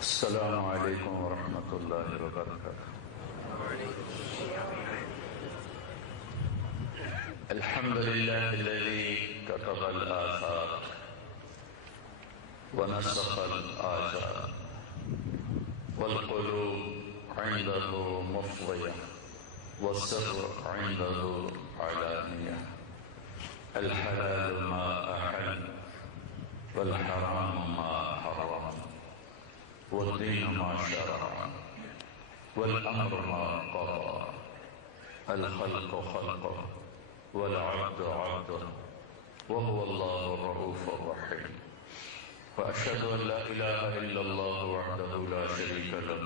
السلام عليكم ورحمة الله وبركاته. الحمد لله الذي كتب الآثار ونسخ الآجال والقلوب عنده مفضية والسر عنده علانية. الحلال ما أحل والحرام ما حرم والدين ما شرع والأمر ما قضى. الخلق خلقه والعبد عبده وهو الله الرؤوف الرحيم. وأشهد أن لا إله إلا الله وحده لا شريك له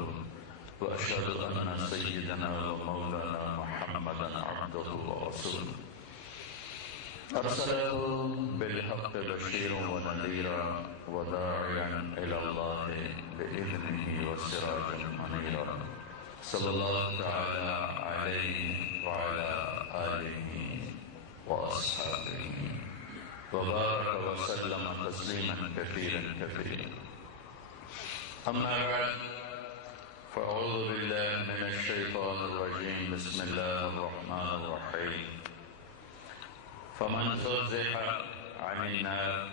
وأشهد أن سيدنا ومولانا محمدا عبده ورسوله أرسله بالحق بشيرا ونذيرا وداعيا إلى الله بإذنه وسراجا منيرا. صلى الله تعالى عليه وعلى آله وأصحابه وبارك وسلم تسليما كثيرا كثيرا. أما بعد فأعوذ بالله من الشيطان الرجيم. بسم الله الرحمن الرحيم. فمن زحزح عن النار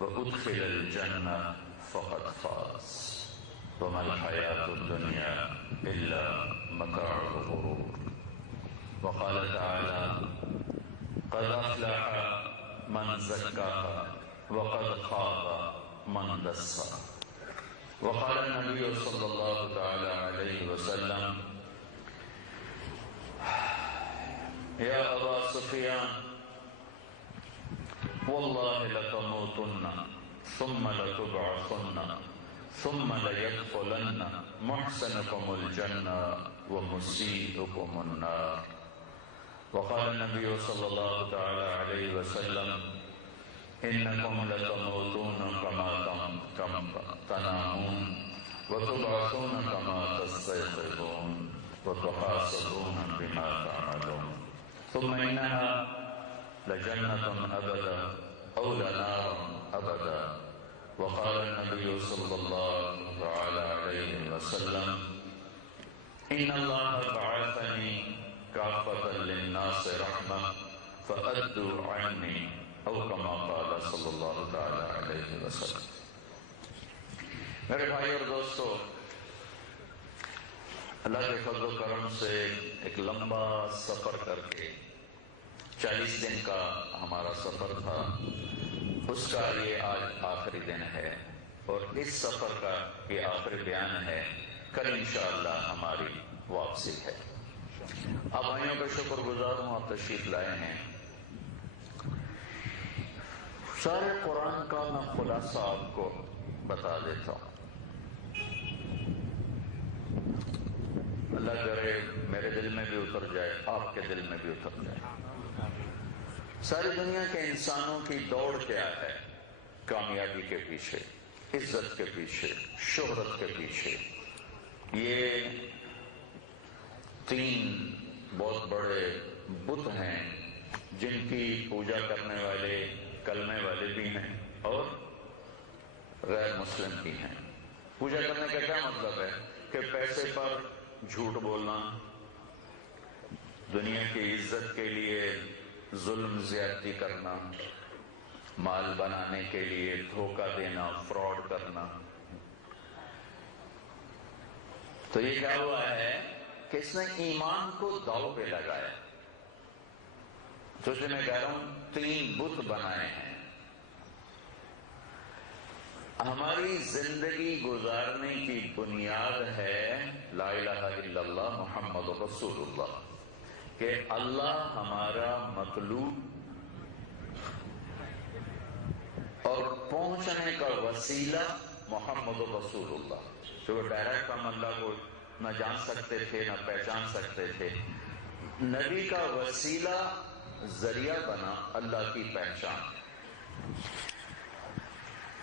وأدخل الجنة فقد فاز وما الحياة الدنيا إلا متاع الغرور. وقال تعالى قد أفلح من زكاها وقد خاب من دساها. وقال النبي صلى الله تعالى عليه وسلم يا أبا سفيان والله لتموتن ثم لتبعثن ثم ليدخلن محسنكم الجنة ومسيئكم النار. وقال النبي صلى الله تعالى عليه وسلم إنكم لتموتون كما تنامون وتبعثون كما تستيقظون وتحاسبون بما تعملون ثم إنها لجنة أبدا أو لنار أبدا. وقال النبي صلى الله تعالى عليه وسلم إن الله بعثني كافة للناس رحمة فأدوا عني أو كما قال صلی اللہ تعالی علیہ وسلم. میرے بھائی اور دوستو، اللہ کے فضل و کرم سے ایک لمبا سفر کر کے 40 دن کا ہمارا سفر تھا، اس کا یہ آج آخری دن ہے اور اس سفر کا یہ آخری بیان ہے. کل انشاءاللہ ہماری واپسی ہے. آپ بھائیوں کا شکر گزار ہوں، آپ تشریف لائے ہیں. سارے قرآن کا میں خلاصہ آپ کو بتا دیتا ہوں. اللہ کرے میرے دل میں بھی اتر جائے، آپ کے دل میں بھی اتر جائے. ساری دنیا کے انسانوں کی دوڑ کیا ہے؟ کامیابی کے پیچھے، عزت کے پیچھے، شہرت کے پیچھے. یہ 3 بہت بڑے بت ہیں جن کی پوجا کرنے والے کلمے والے بھی ہیں اور غیر مسلم بھی ہیں. پوجا کرنے کا کیا مطلب ہے؟ کہ پیسے پر جھوٹ بولنا، دنیا کی عزت کے لیے ظلم زیادتی کرنا، مال بنانے کے لیے دھوکہ دینا، فراڈ کرنا. تو یہ کیا ہوا ہے کہ اس نے ایمان کو داؤ پہ لگایا. تو اس لیے میں کہہ رہا ہوں 3 بت بنائے ہیں. ہماری زندگی گزارنے کی بنیاد ہے لا الہ الا اللہ محمد رسول اللہ، کہ اللہ ہمارا مطلوب اور پہنچنے کا وسیلہ محمد رسول اللہ. جو ڈائریکٹ ہم اللہ کو نہ جان سکتے تھے نہ پہچان سکتے تھے، نبی کا وسیلہ ذریعہ بنا اللہ کی پہچان.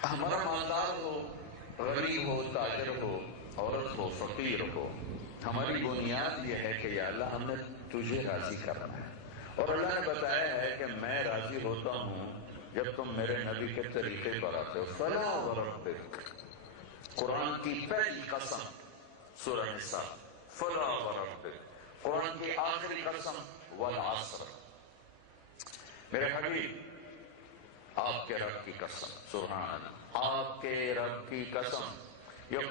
ہمارا مالدار ہو، غریب ہو، تاجر ہو، عورت ہو، فقیر ہو، ہماری بنیاد یہ ہے کہ یا اللہ ہم نے تجھے راضی کرنا ہے. اور اللہ نے بتایا ہے کہ میں راضی ہوتا ہوں جب تم میرے نبی کے طریقے پر آتے ہو. فلا وربک، قرآن کی پہلی قسم سورہ نساء فلا وربک، قرآن کی آخری قسم والعصر، میرے حبیب آپ کے رب کی قسم، سبحان اللہ، آپ کے رب کی قسم۔ یہ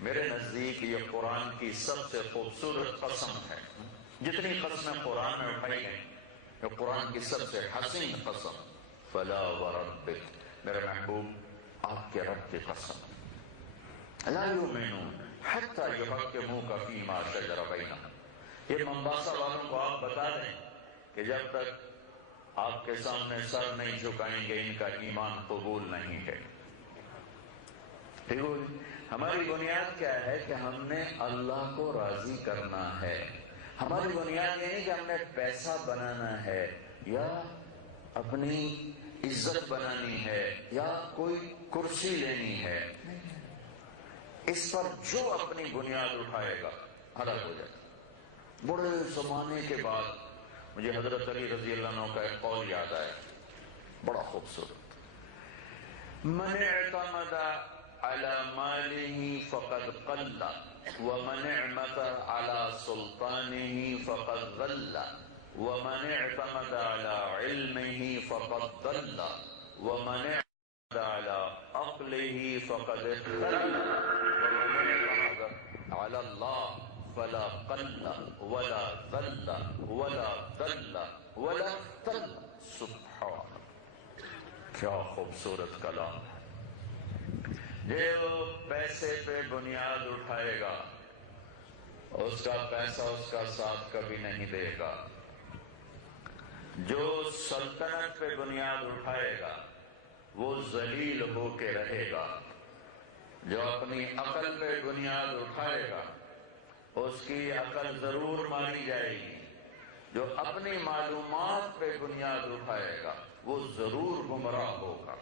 میرے نزدیک یہ قرآن کی سب سے خوبصورت قسم ہے، جتنی قسمیں قرآن میں اٹھائی گئی یہ قرآن کی سب سے حسین قسم، فلا وربک، میرے محبوب آپ کے رب کی قسم، لا یؤمنون حتی یحکموک فیما شجر بینہم۔ یہ ممباسا والوں کو آپ بتا دیں کہ جب تک آپ کے سامنے سر نہیں جھکائیں گے ان کا ایمان قبول نہیں ہے۔ ہماری بنیاد کیا ہے کہ ہم نے اللہ کو راضی کرنا ہے، ہماری بنیاد یہ نہیں کہ ہم نے پیسہ بنانا ہے یا اپنی عزت بنانی ہے یا کوئی کرسی لینی ہے، اس پر جو اپنی بنیاد اٹھائے گا ہلاک ہو جائے۔ بڑے زمانے کے بعد مجھے حضرت علی رضی اللہ عنہ کا ایک قول یاد آیا، بڑا خوبصورت، من اعتمد على ماله فقد قل ومن اعتمد على سلطانه فقد ذل ومن اعتمد على علمه فقد ضل ومن اعتمد على عقله فقد اختل ومن اعتمد على الله فلا قل ولا ذل ولا ضل ولا اختل۔ سبحان، کیا خوبصورت کلام ہے۔ جو پیسے پہ بنیاد اٹھائے گا اس کا پیسہ اس کا ساتھ کبھی نہیں دے گا، جو سلطنت پہ بنیاد اٹھائے گا وہ ذلیل ہو کے رہے گا، جو اپنی عقل پہ بنیاد اٹھائے گا اس کی عقل ضرور مانی جائے گی، جو اپنی معلومات پہ بنیاد اٹھائے گا وہ ضرور گمراہ ہوگا۔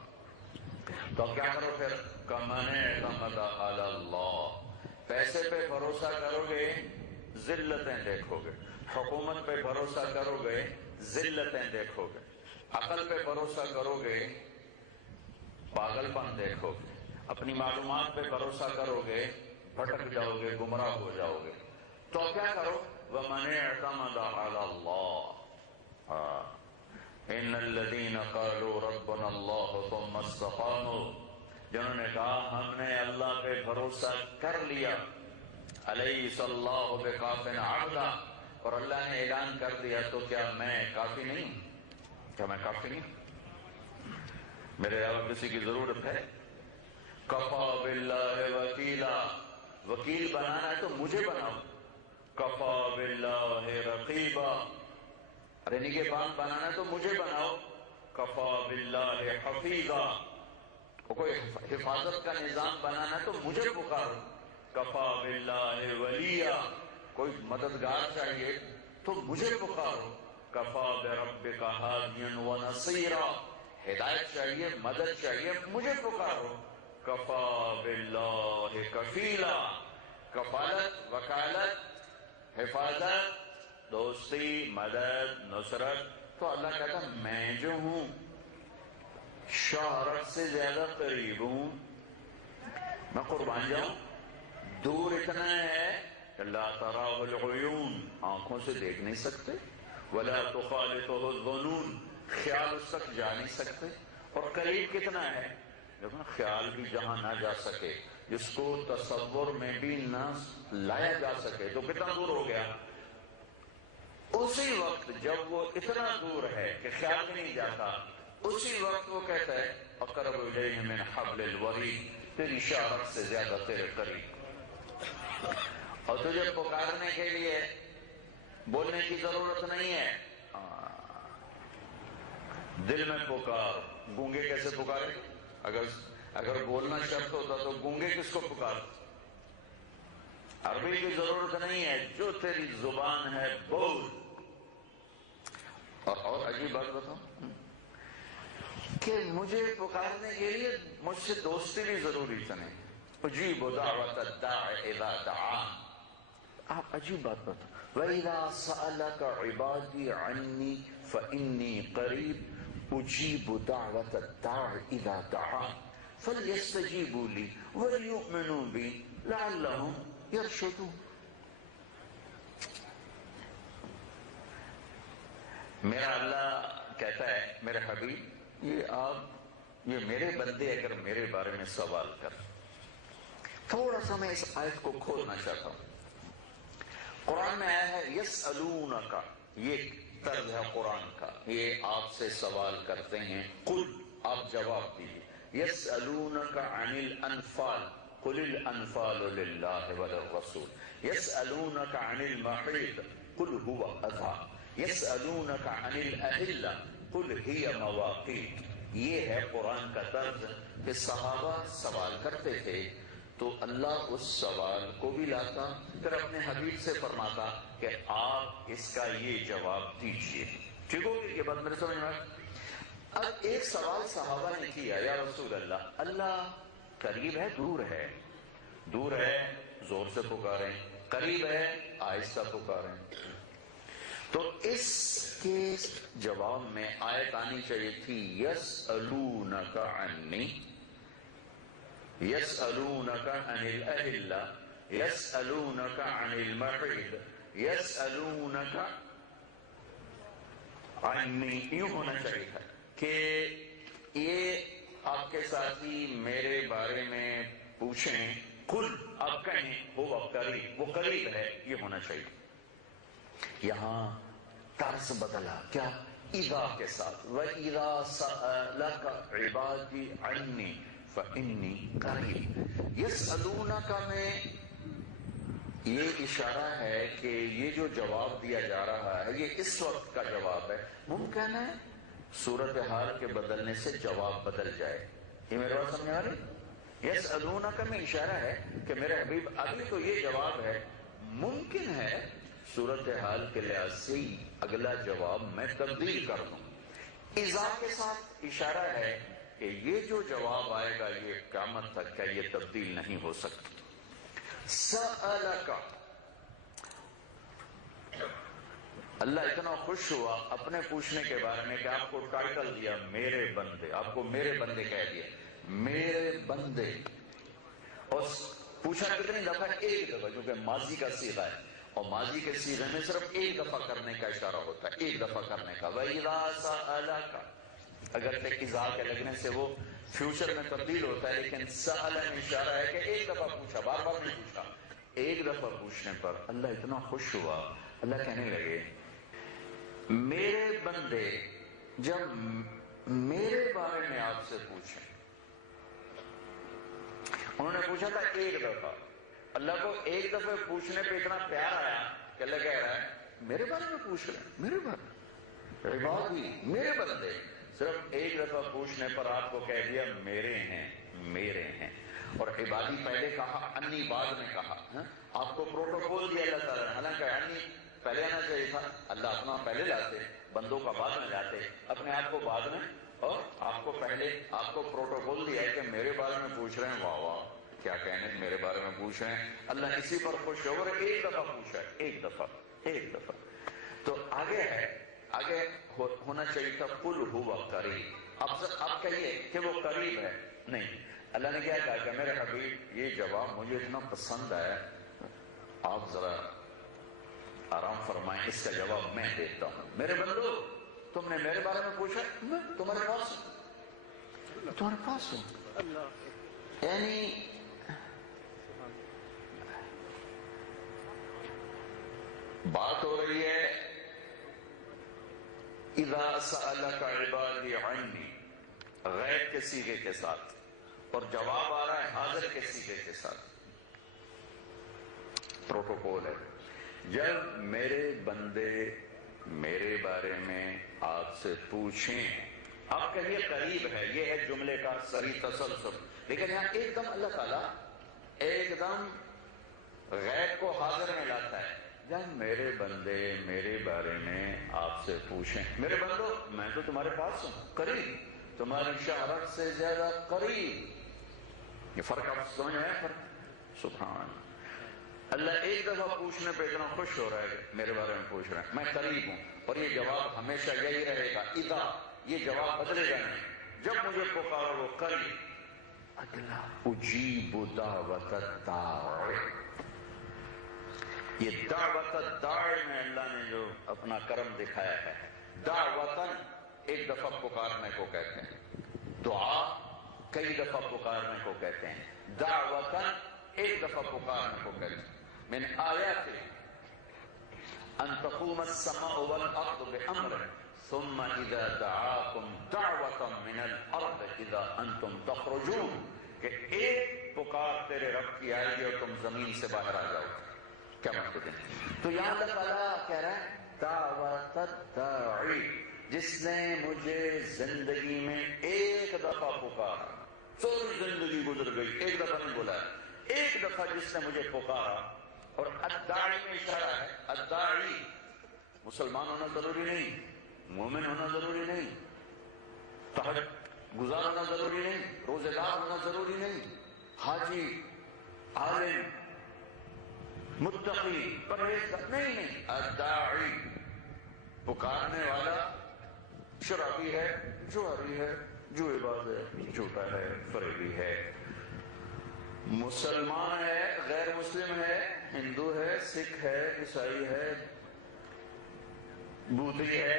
تو کیا کرو پھر؟ کمن اعتمد علی اللہ، پیسے پہ بھروسہ کرو گے ذلتیں دیکھو گے، حکومت پہ بھروسہ کرو گے ذلتیں دیکھو گے، عقل پہ بھروسہ کرو گے پاگل پن دیکھو گے، اپنی معلومات پہ بھروسہ کرو گے بھٹک جاؤ گے، گمراہ ہو جاؤ گے۔ تو کیا کرو؟ وَمَنِ اعْتَمَدَ عَلَى اللَّهِ ان الذين قالوا ربنا الله ثم استقاموا، جنہوں نے کہا ہم نے اللہ پہ بھروسہ کر لیا، أليس الله بكاف عبدا، اور اللہ نے اعلان کر دیا تو کیا میں کافی نہیں؟ کیا میں کافی نہیں؟ میرے علاوہ کسی کی ضرورت ہے؟ کفا باللہ وکیلا، وکیل بنانا ہے تو مجھے بناؤ، کفا باللہ رقیبا، ارے نگہبان بنانا ہے تو مجھے بناؤ، کفا باللہ حفیظا، کوئی حفاظت کا نظام بنانا ہے تو مجھے پکارو، کفا باللہ ولیا، کوئی مددگار چاہیے تو مجھے پکارو، کفا بربک ہادیا ونصیرا، ہدایت چاہیے مدد چاہیے مجھے پکارو، کفا باللہ کفیلا، کفالت وکالت حفاظت دوستی مدد نصرت تو اللہ کہتا میں جو ہوں شہرت سے زیادہ قریب ہوں، میں قربان جاؤں، دور اتنا ہے کہ لا تراہ العیون، آنکھوں سے دیکھ نہیں سکتے، ولا تخالطہ الظنون، خیال اس تک جا نہیں سکتے، اور قریب کتنا ہے لیکن خیال بھی جہاں نہ جا سکے، جس کو تصور میں بھی نہ لایا جا سکے تو کتنا دور ہو گیا۔ اسی وقت جب وہ اتنا دور ہے کہ خیال بھی نہیں جاتا، اسی وقت وہ کہتا ہے اقرب الیہ من حبل الورید، تیری شہرت سے زیادہ تیرے قریب، اور تجھے پکارنے کے لیے بولنے کی ضرورت نہیں ہے، دل میں پکار۔ گونگے کیسے پکارے؟ اگر بولنا شرط ہوتا تو گونگے کس کو پکار؟ عربی کی ضرورت نہیں ہے، جو تیری زبان ہے بول۔ اور عجیب بات بتاؤں کہ مجھے پکارنے کے لیے مجھ سے دوستی بھی ضروری تو نہیں، اجیب دعوت الداع اذا دعان۔ آپ عجیب بات بتاؤ، وَإِذَا سَأَلَكَ عِبَادِي عَنِّي فَإِنِّي قَرِيبٌ اجیب دعوت الداع اذا دعان۔ فَلْيَسْتَجِيبُوا لِي وَلْيُؤْمِنُوا بِي لَعَلَّهُمْ يَرْشُدُونَ۔ میرا اللہ کہتا ہے میرے حبیب یہ میرے بندے اگر میرے بارے میں سوال کر، تھوڑا سا میں اس آیت کو کھولنا چاہتا ہوں۔ قرآن میں آیا ہے یسألونک، یہ طرز ہے قرآن کا، یہ آپ سے سوال کرتے ہیں، قل آپ جواب دیجیے، یسألونک عن الانفال قل الانفال للہ وللرسول، یسألونک عن المحیط قل هو اذی، یسألونک عن الاہلہ قل ہی مواقیت۔ یہ ہے قرآن کا طرز کہ صحابہ سوال کرتے تھے تو اللہ اس سوال کو بھی لاتا، پھر اپنے حبیب سے فرماتا کہ آپ اس کا یہ جواب دیجئے۔ ٹھیک ہو گئی یہ بات میرے سمجھ میں؟ اب ایک سوال صحابہ نے کیا، یا رسول اللہ، اللہ قریب ہے دور ہے؟ دور ہے زور سے پکاریں، قریب ہے آہستہ پکاریں۔ تو اس کے جواب میں آیت آنی چاہیے تھی یسألونک عنی، یسألونک عن الاہلہ، یسألونک عن المحیط، یسألونک عنی، یوں ہونا چاہیے تھا کہ یہ آپ کے ساتھی میرے بارے میں پوچھیں، قل آپ کہیں وہ قریب، وہ قریب ہے، یہ ہونا چاہیے۔ یہاں طرز بدلا، کیا؟ اذا کے ساتھ، وَإِذَا سَأَلَكَ عِبَادِي عَنِّي فَإِنِّي قَرِيبٌ۔ یسألونک میں یہ اشارہ ہے کہ یہ جو جواب دیا جا رہا ہے یہ اس وقت کا جواب ہے، ممکن ہے صورتحال کے بدلنے سے جواب بدل جائے۔ یہ میرے بات سمجھ آ رہی؟ یسألونک میں اشارہ ہے کہ میرے حبیب ابھی تو یہ جواب ہے، ممکن ہے صورتحال کے لحاظ سے ہی اگلا جواب میں تبدیل کر دوں۔ اذا کے ساتھ اشارہ ہے کہ یہ جو جواب آئے گا یہ قیامت تک کا یہ تبدیل نہیں ہو سکتا۔ سألک، اللہ اتنا خوش ہوا اپنے پوچھنے کے بارے میں کہ آپ کو ٹائٹل دیا میرے بندے، آپ کو میرے بندے کہہ دیا، میرے بندے۔ اور پوچھا کتنی دفعہ؟ ایک دفعہ، جو کہ ماضی کا صیغہ ہے، اور ماضی کے صیغے میں صرف ایک دفعہ کرنے کا اشارہ ہوتا ہے، ایک دفعہ کرنے کا۔ وَإِذَا سَأَلَكَ، اگر تک اذا کے لگنے سے وہ فیوچر میں تبدیل ہوتا ہے، لیکن سأل میں اشارہ ہے کہ ایک دفعہ پوچھا، بار بار نہیں پوچھا، ایک دفعہ پوچھنے پر اللہ اتنا خوش ہوا، اللہ کہنے لگے میرے بندے جب میرے بارے میں آپ سے پوچھیں، انہوں نے پوچھا تھا ایک دفعہ، اللہ کو ایک دفعہ پوچھنے پہ اتنا پیار آیا کہ اللہ کہہ رہا ہے میرے بارے میں پوچھ رہے ہیں، میرے بارے عبادی، میرے بندے۔ صرف ایک دفعہ پوچھنے پر آپ کو کہہ دیا میرے ہیں، میرے ہیں۔ اور عبادی پہلے کہا، انی بعد میں کہا۔ آپ کو پروٹوکول دیا اللہ تعالیٰ نے، حالانکہ انی پہلے آنا چاہیے تھا، اللہ اپنا پہلے لاتے، بندوں کا بعد میں لاتے، اپنے آپ کو بعد میں، اور آپ کو پہلے، آپ کو پروٹوکول دیا ہے کہ میرے بارے میں پوچھ رہے ہیں، واہ واہ کیا کہنے، میرے بارے میں پوچھ رہے ہیں، اللہ اسی پر خوش ہو رہے، ایک دفعہ پوچھا ہے، ایک دفعہ، ایک دفعہ۔ تو آگے ہے، آگے ہونا چاہیے تھا قل ہوا قریب۔ آپ کہیے کہ وہ قریب ہے، نہیں، اللہ نے کیا کہا کہ میرے حبیب یہ جواب مجھے اتنا پسند آیا، آپ ذرا آرام فرمائیں، اس کا جواب میں دیتا ہوں۔ میرے بندو تم نے میرے بارے میں پوچھا، میں تمہارے پاس ہوں، تمہارے پاس ہوں۔ یعنی بات ہو رہی ہے اذا سألک عبادی عنی، غیب کے صیغے کے ساتھ، اور جواب آ رہا ہے حاضر کے صیغے کے ساتھ۔ پروٹوکول ہے، جب میرے بندے میرے بارے میں آپ سے پوچھیں، آپ کہیے قریب ہے، یہ ہے جملے کا صریح تسلسل، لیکن یہاں ایک دم اللہ تعالیٰ ایک دم غیب کو حاضر میں لاتا ہے۔ جب میرے بندے میرے بارے میں آپ سے پوچھیں، میرے بندو میں تو تمہارے پاس ہوں، قریب، تمہاری شہرت سے زیادہ قریب۔ یہ فرق آپ سمجھ آیا؟ فرق سبحان اللہ، ایک دفعہ پوچھنے پہ اتنا خوش ہو رہا ہے کہ میرے بارے میں پوچھ رہے ہیں، میں قریب ہوں، اور یہ جواب ہمیشہ یہی رہے گا، اذا، یہ جواب بدلے گا نہیں، جب مجھے پکارو وہ قریب۔ اگلا اجیب دعوت الداع، یہ دعوت الداع میں اللہ نے جو اپنا کرم دکھایا ہے. دعوتن ایک دفعہ پکارنے کو کہتے ہیں، دعا کئی دفعہ پکارنے کو کہتے ہیں، دعوتن ایک دفعہ پکارنے کو کہتے ہیں. من آیات ان تقوم السماء والارض بامرہ ثم اذا دعاکم دعوتا من الارض اذا انتم تخرجون، کہ ایک پکار تیرے رب کی آئے گی اور تم زمین سے باہر آ جاؤ. کیا مطلب ہے؟ تو یہاں اللہ تعالیٰ کہہ رہا ہے دعوت الداعی، جس نے مجھے زندگی میں ایک دفعہ پکارا، ساری زندگی گزر گئی ایک دفعہ نہیں بولا، ایک دفعہ جس نے مجھے پکارا. اور الداعی میں اشارہ ہے، الداعی مسلمان ہونا ضروری نہیں، مومن ہونا ضروری نہیں، تہجد گزار ہونا ضروری نہیں، روزہ دار ہونا ضروری نہیں، حاجی، عالم، متقی، پرہیزگار نہیں. الداعی پکارنے والا شرابی ہے، جواری ہے، جوئے باز ہے، جھوٹا ہے، فریبی ہے، مسلمان ہے، غیر مسلم ہے، ہندو ہے، سکھ ہے، عیسائی ہے، بودھی ہے،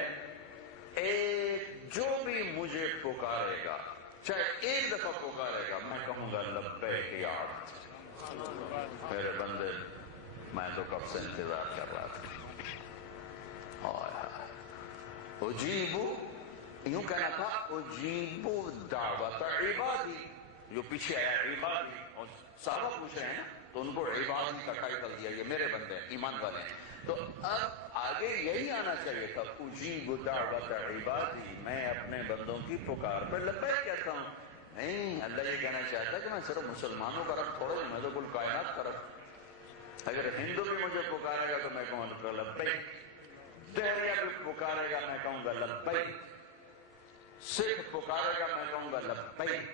ایک جو بھی مجھے پکارے گا، چاہے ایک دفعہ پکارے گا، میں کہوں گا لبیک یا عبد، میرے بندے میں تو کب سے انتظار کر رہا تھا. اجیبو، یوں کہنا تھا اجیبو دعوت عبادی، جو پیچھے آیا عبادی، اور صحابہ پوچھ رہے ہیں تو ان کو عبادی کا ٹائٹل دیا، یہ میرے بندے ہیں، ایمان والے ہیں. تو اب آگے یہی آنا چاہیے تھا، اجیب دعوت عبادی، میں اپنے بندوں کی پکار پر لبیک کہتا ہوں. نہیں، اللہ یہ کہنا چاہتا ہے کہ میں صرف مسلمانوں کا رب تھوڑا، میں تو کل کائنات کا رب. اگر ہندو بھی مجھے پکارے گا تو میں کہوں گا لبیک، دہریہ بھی پکارے گا میں کہوں گا لبیک، سکھ پکارے گا میں کہوں گا لبیک.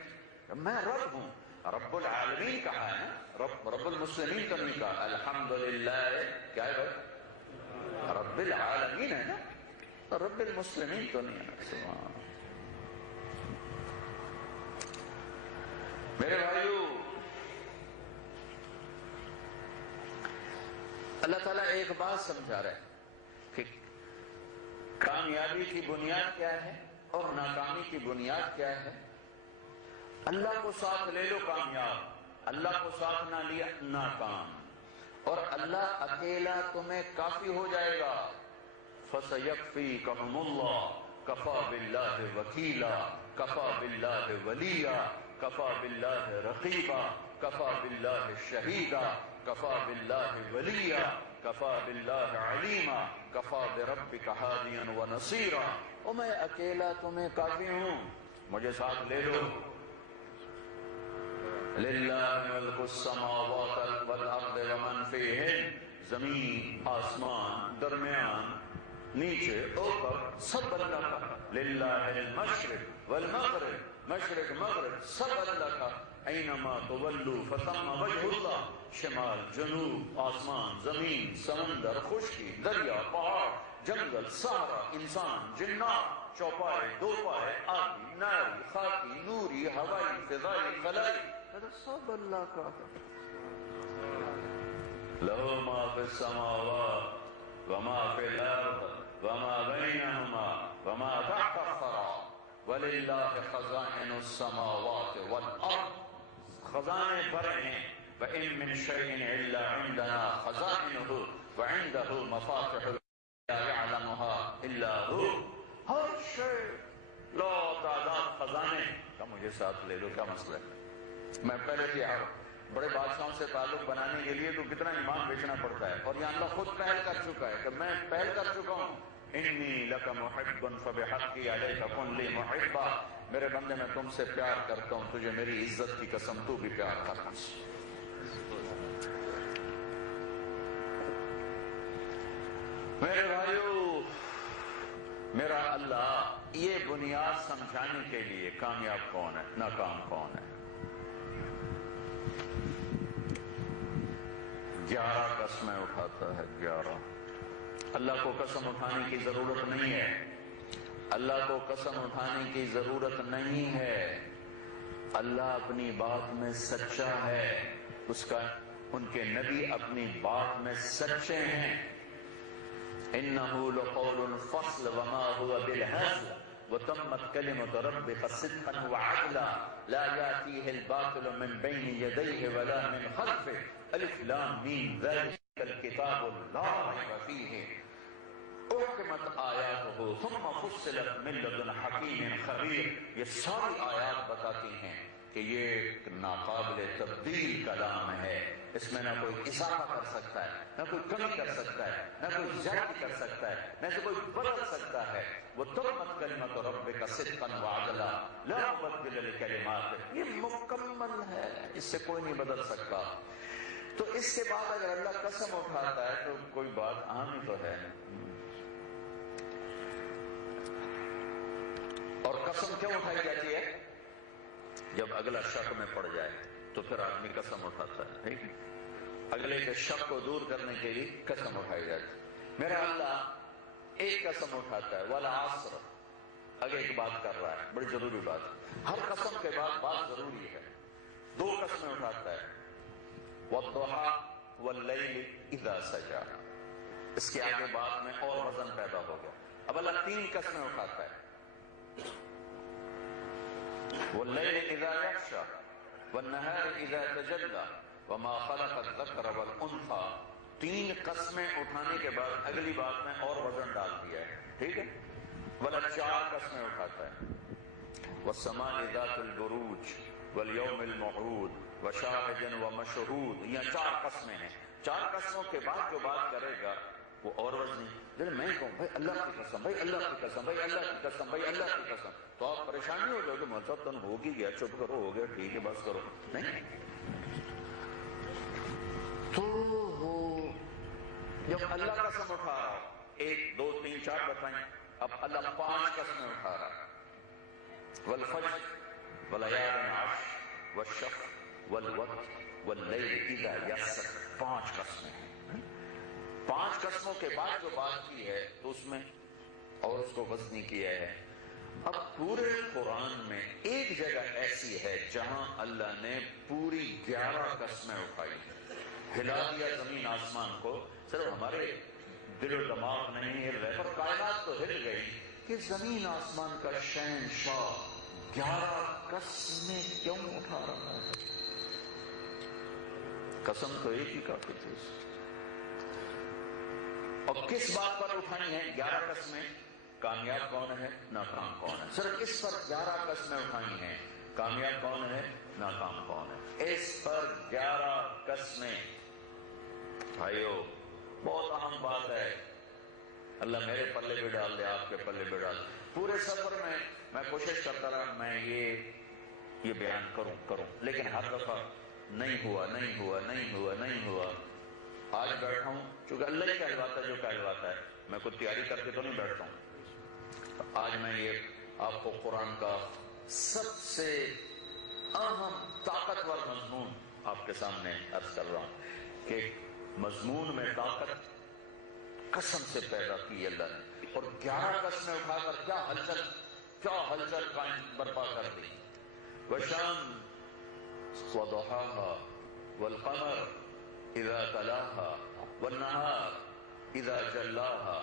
میں رب ہوں، رب العالمین کہا ہے نا، رب المسلمین تو نہیں کہا. الحمدللہ کیا ہے بھائی؟ رب العالمین ہے نا، رب المسلمین تو نہیں ہے. سبحان میرے بھائیو، اللہ تعالیٰ ایک بات سمجھا رہا ہے کہ کامیابی کی بنیاد کیا ہے اور ناکامی کی بنیاد کیا ہے. اللہ کو ساتھ لے لو کامیاب، اللہ کو ساتھ نہ لیا ناکام، اور اللہ اکیلا تمہیں کافی ہو جائے گا. فَسَيَكْفِيكَهُمُ اللَّهُ كَفَى بِاللَّهِ وَكِيلًا كَفَى بِاللَّهِ وَلِيًّا كَفَى بِاللَّهِ رَقِيبًا كَفَى بِاللَّهِ شَهِيدًا كَفَى بِاللَّهِ وَلِيًّا كَفَى بِاللَّهِ عَلِيمًا كَفَى بِرَبِّكَ هَادِيًا وَنَصِيرًا. اور میں اکیلا تمہیں کافی ہوں، مجھے ساتھ لے لو. لِلَّهِ مُلْكُ السَّمَاوَاتِ وَالْأَرْضِ وَمَنْ فِيهِنَّ، زمین، آسمان، درمیان، نیچے، اوپر، سب اللہ کا. للہ المشرق والمغرب، مشرق مغرب سب اللہ کا. اینما تولوا فثم وجہ اللہ، شمال، جنوب، آسمان، زمین، سمندر، خشکی، دریا، پہاڑ، جنگل، صحرا، انسان، جنات، چوپائے، دوپائے، آبی، ناری، خاکی، نوری، ہوائی، فضائی، خلائی، سب اللہ کا. لَهُ مَا فِي السَّمَاوَاتِ وَمَا فِي الْأَرْضِ وَمَا بَيْنَهُمَا وَمَا تَحْتَ الثَّرَى وَلِلَّهِ خَزَائِنُ السَّمَاوَاتِ وَالْأَرْضِ. خزانے بھرے ہیں. وَإِن مِّن شَيْءٍ إِلَّا عِندَنَا خَزَائِنُهُ وَعِندَهُ مَفَاتِحُ لَا يَعْلَمُهَا إِلَّا هُوَ. ہر شے لا تعداد خزانے کا مجھے ساتھ لے لو. کیا مسئلہ ہے؟ میں پہلے کیا بڑے بادشاہوں سے تعلق بنانے کے لیے تو کتنا ایمان بیچنا پڑتا ہے، اور یہاں اللہ خود پہل کر چکا ہے کہ میں پہل کر چکا ہوں. انی لک محب فبحقی علیک کن لی محبا، میرے بندے میں تم سے پیار کرتا ہوں، تجھے میری عزت کی قسم تو بھی پیار کرنا. میرے بھائیو، میرا اللہ یہ بنیاد سمجھانے کے لیے کامیاب کون ہے، ناکام کون ہے. 11 قسمیں اٹھاتا ہے. 11. اللہ کو قسم اٹھانے کی ضرورت نہیں ہے، اللہ کو قسم اٹھانے کی ضرورت نہیں ہے. اللہ اپنی بات میں سچا ہے، ان کے نبی اپنی بات میں سچے ہیں۔ إِنَّهُ لَقَوْلٌ فَصْلٌ وَمَا هُوَ بِالْهَزْلِ وَتَمَّتْ كَلِمَةُ رَبِّكَ صِدْقًا وَعَدْلًا لَا يَأْتِيهِ الْبَاطِلُ مِنْ بَيْنِ يَدَيْهِ وَلَا مِنْ خَلْفِهِ أَلِف لام میم ذَلِكَ الْكِتَابُ لَا رَيْبَ فِيهِ أُحْكِمَتْ آيَاتُهُ ثُمَّ فُصِّلَتْ مِنْ لَدُنْ حَكِيمٍ خَبِيرٍ۔ یہ ساری آیات بتاتی ہیں کہ یہ ناقابل تبدیل کلام ہے، اس میں نہ کوئی اضافہ کر سکتا ہے، نہ کوئی کمی کر سکتا ہے، نہ کوئی زیادتی کر سکتا ہے، نہ سے کوئی بدل سکتا ہے۔ وَتَمَّتْ كَلِمَةُ رَبِّكَ صِدْقًا وَعَدْلًا لَا مُبَدِّلَ لِكَلِمَاتِهِ، یہ مکمل ہے، اس سے کوئی نہیں بدل سکتا۔ تو اس کے بعد اگر اللہ قسم اٹھاتا ہے تو کوئی بات عام ہی تو ہے۔ اور قسم کیوں اٹھائی جاتی ہے؟ جب اگلا شک میں پڑ جائے تو پھر آدمی قسم اٹھاتا ہے، ٹھیک ہے؟ اگلے کے شک کو دور کرنے کے لیے قسم اٹھائی جاتی ہے۔ میرا اللہ ایک قسم اٹھاتا ہے، والعصر، اگے ایک بات کر رہا ہے، بڑی ضروری بات۔ ہر قسم کے بعد بات ضروری ہے۔ دو قسمیں اٹھاتا ہے، والضحیٰ واللیل اذا سجا، اس کے آگے بعد میں اور وزن پیدا ہو گیا۔ اب اللہ تین قسمیں اٹھاتا ہے، واللیل اذا یغشی والنہار اذا تجلی وما خلق الذکر والانثی۔ تین قسمیں اٹھانے کے بعد اگلی بات میں اور وزن ڈال دیا ہے، ٹھیک ہے؟ ولا چار قسمیں اٹھاتا ہے، والسماء ذات البروج والیوم الموعود وشاہد ومشہود۔ یہ چار قسمیں ہیں۔ چار قسموں کے بعد جو بات کرے گا وہ اور وزنی۔ جب میں کہوں بھائی اللہ کی قسم، بھائی اللہ کی قسم، بھائی اللہ کی قسم، بھائی اللہ کی قسم، تو آپ پریشانی ہو جاؤ گے، مولوی صاحب تم ہو گی گیا، چپ کرو، ہو گیا، ٹھیک ہے، بس کرو۔ نہیں، تو جب اللہ قسم اٹھا رہا ہو، ایک دو تین چار بتائیں، اب اللہ پانچ قسمیں اٹھا رہا ہے، والفجر ولیال عشر والشفع والوتر واللیل اذا یسر۔ پانچ قسمیں ہیں۔ پانچ قسموں کے بعد جو بات کی ہے تو اس میں اور اس کو وزنی کیا ہے۔ اب پورے قرآن میں ایک جگہ ایسی ہے جہاں اللہ نے پوری 11 قسمیں اٹھائی، ہلا دیا زمین آسمان کو۔ صرف ہمارے دل و دماغ نہیں ہل رہے، پر کائنات تو ہل گئی کہ زمین آسمان کا شہنشاہ 11 قسمیں کیوں اٹھا رہا ہے؟ قسم تو ایک ہی کافی تھی، اور کس بات پر اٹھانی ہے 11 قسمیں؟ کامیاب کون ہے، ناکام کون ہے، صرف اس پر 11 قسمیں اٹھانی ہیں۔ کامیاب کون ہے، ناکام کون ہے، اس پر 11 قسمیں۔ بھائیو بہت اہم بات ہے، اللہ میرے پلے بھی ڈال دے، آپ کے پلے بھی ڈال دے۔ پورے سفر میں کوشش کرتا رہا میں یہ بیان کروں، لیکن ہر دفعہ نہیں ہوا۔ آج بیٹھا ہوں چونکہ اللہ ہی کہلواتا ہے جو کہلواتا ہے، میں کوئی تیاری کر کے تو نہیں بیٹھتا ہوں۔ آج میں یہ آپ کو قرآن کا سب سے اہم طاقتور مضمون آپ کے سامنے عرض کر رہا ہوں کہ مضمون میں طاقت قسم سے پیدا کی اللہ نے، اور 11 قسمیں اٹھا کر کیا ہلچل قائم برپا کر دی۔ وَالشَّمْسِ وَضُحَاهَا وَالْقَمَرِ اذا تلاها والنهار اذا جلاها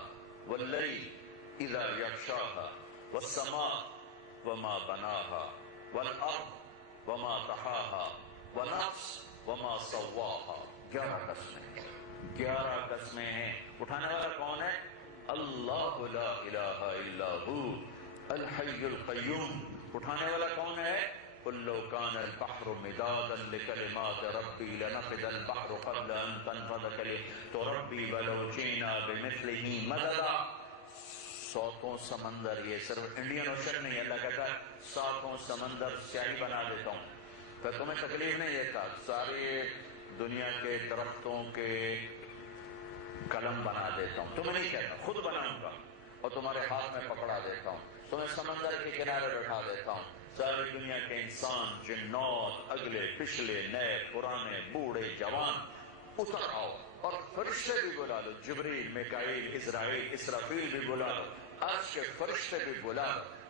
والليل اذا يغشاها والسماء وما بناها والارض وما طحاها ونفس وما سواها۔ 11 قسمیں، 11 قسمیں ہیں۔ اٹھانے والا کون ہے؟ اللہ لا الہ الا ہو الحی القیوم۔ اٹھانے والا کون ہے؟ قل لو كان البحر مدادا لكلمات ربي لنفد البحر قبل ان تنفد كلمات ربي ولو جئنا بمثله مددا۔ 7 سمندر، یہ صرف انڈین اوشن نہیں، اللہ کہتا ہے 7 سمندر سیاہی بنا دیتا ہوں، پھر تمہیں تکلیف نہیں دیتا، سارے دنیا کے درختوں کے قلم بنا دیتا ہوں، تمہیں نہیں کہتا، خود بناؤں گا اور تمہارے ہاتھ میں پکڑا دیتا ہوں، تمہیں سمندر کے کنارے بیٹھا دیتا ہوں، ساری دنیا کے انسان، جنات، اگلے پچھلے، نئے پرانے، بوڑھے جوان، اتر آؤ، اور فرشتے بھی بلا لو، جبریل، میکائیل، اسرائیل، اسرافیل بھی بلا لو، عرش کے فرشتے بھی بلا لو،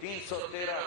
313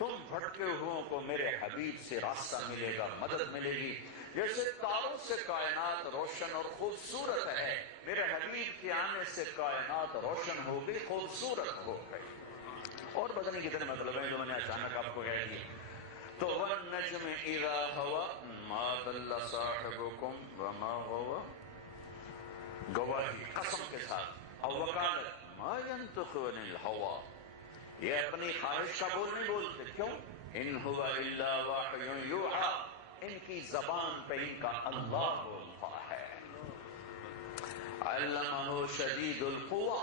تم بھٹکے ہوئوں کو میرے حبیب سے راستہ ملے گا، مدد ملے گی۔ جیسے تاروں سے کائنات روشن اور خوبصورت ہے، میرے حبیب کے آنے سے کائنات روشن ہو گئی، خوبصورت ہو گئی۔ اور پتہ نہیں کتنے مطلب ہیں جو میں نے اچانک آپ کو کہہ دیے۔ تو وَالنَّجْمِ إِذَا هَوَى مَا ضَلَّ صَاحِبُكُمْ وَمَا غَوَى، گواہی قسم کے ساتھ، اور وکالت مَا يَنطِقُ عَنِ الْهَوَى، یہ اپنی خواہش کا بول نہیں بولتے، کیوں؟ إِنْ هُوَ إِلَّا وَحْيٌ يُوحَىٰ، ان کی زبان پہ ان کا اللہ بولتا ہے۔ عَلَّمَهُ شَدِيدُ الْقُوَىٰ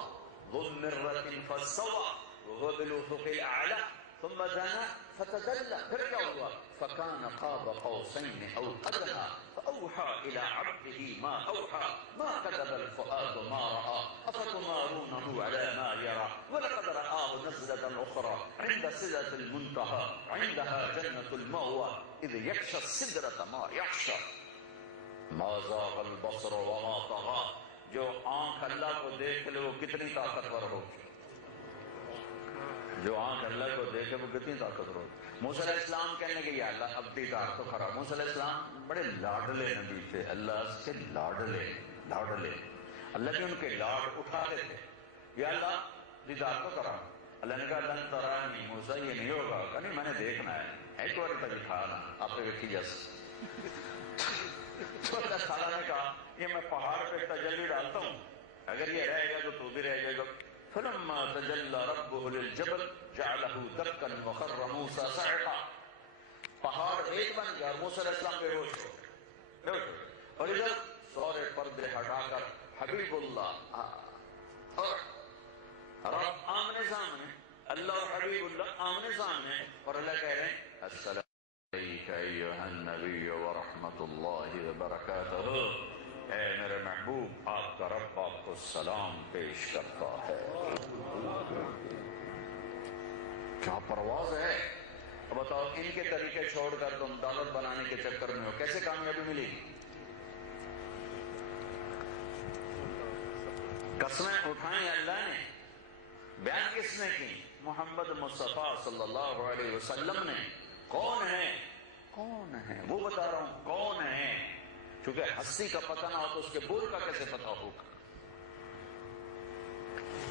ذُو مِرَّةٍ فَاسْتَوَىٰ وَهُوَ بِالْأُفُقِ الْأَعْلَىٰ ثُمَّ دَنَا فَتَدَلَّىٰ، پھر کیا ہوا؟ فَكَانَ قَابَ قَوْسَيْنِ أَوْ أَدْنَىٰ فَأَوْحَىٰ إِلَىٰ عَبْدِهِ مَا أَوْحَىٰ مَا كَذَبَ الْفُؤَادُ مَا رَأَىٰ أَفَتُمَارُونَهُ عَلَىٰ مَا يَرَىٰ وَلَقَدْ رَآهُ نَزْلَةً أُخْرَىٰ عِندَ سِدْرَةِ الْمُنتَهَىٰ عِندَهَا جَنَّةُ الْمَأْوَىٰ إِذْ يَغْشَى السِّدْرَةَ مَا يَغْشَىٰ مَا زَاغَ الْبَصَرُ وَمَا طَغَىٰ، جو آنکھ اللہ کو دیکھ لے وہ کتنی طاقتور ہو، جو آنکھ اللہ کو دیکھے وہ کتنی طاقتور ہو۔ موسیٰ علیہ السلام کہنے کہ یا اللہ اب دیدار تو خراب۔ موسیٰ علیہ السلام بڑے لاڈلے نبی تھے، اللہ سے لاڈلے اللہ بھی ان کے لاڈ اٹھاتے تھے۔ یا اللہ دیدار تو کرا۔ اللہ نے کہا لن ترانی، موسیٰ یہ نہیں ہوگا، کہا نہیں میں نے دیکھنا ہے، ایک بار تک دکھانا آپ نے دیکھی جیسے۔ تو اللہ تعالیٰ نے کہا یہ میں پہاڑ پہ تجلی ڈالتا ہوں، اگر یہ رہے گا تو بھی رہ جائے گا۔ فلما تجلى ربه للجبل جعله دكا وخر موسى صعقا، پہاڑ ایک بن گیا اور موسیٰ علیہ السلام بے ہوش ہو گئے۔ اور ادھر سورے پردے ہٹا کر حبیب اللہ اور رب آمنے سامنے، اللہ اور حبیب اللہ آمنے سامنے، اور اللہ کہہ رہے ہیں السلام علیکم ایھا النبی ورحمۃ اللہ وبرکاتہ، اے میرے محبوب آپ کا رب آپ کو سلام پیش کرتا ہے۔ کیا پرواز ہے! اب بتاؤ ان کے طریقے چھوڑ کر تم دولت بنانے کے چکر میں ہو، کیسے کامیابی ملے گی؟ قسمیں اٹھائیں اللہ نے، بیان کس نے کی؟ محمد مصطفیٰ صلی اللہ علیہ وسلم نے۔ کون ہے؟ کون ہے وہ بتا رہا ہوں، کون ہے؟ چونکہ ہستی کا پتہ نہ ہو تو اس کے بول کا کیسے پتہ ہوگا؟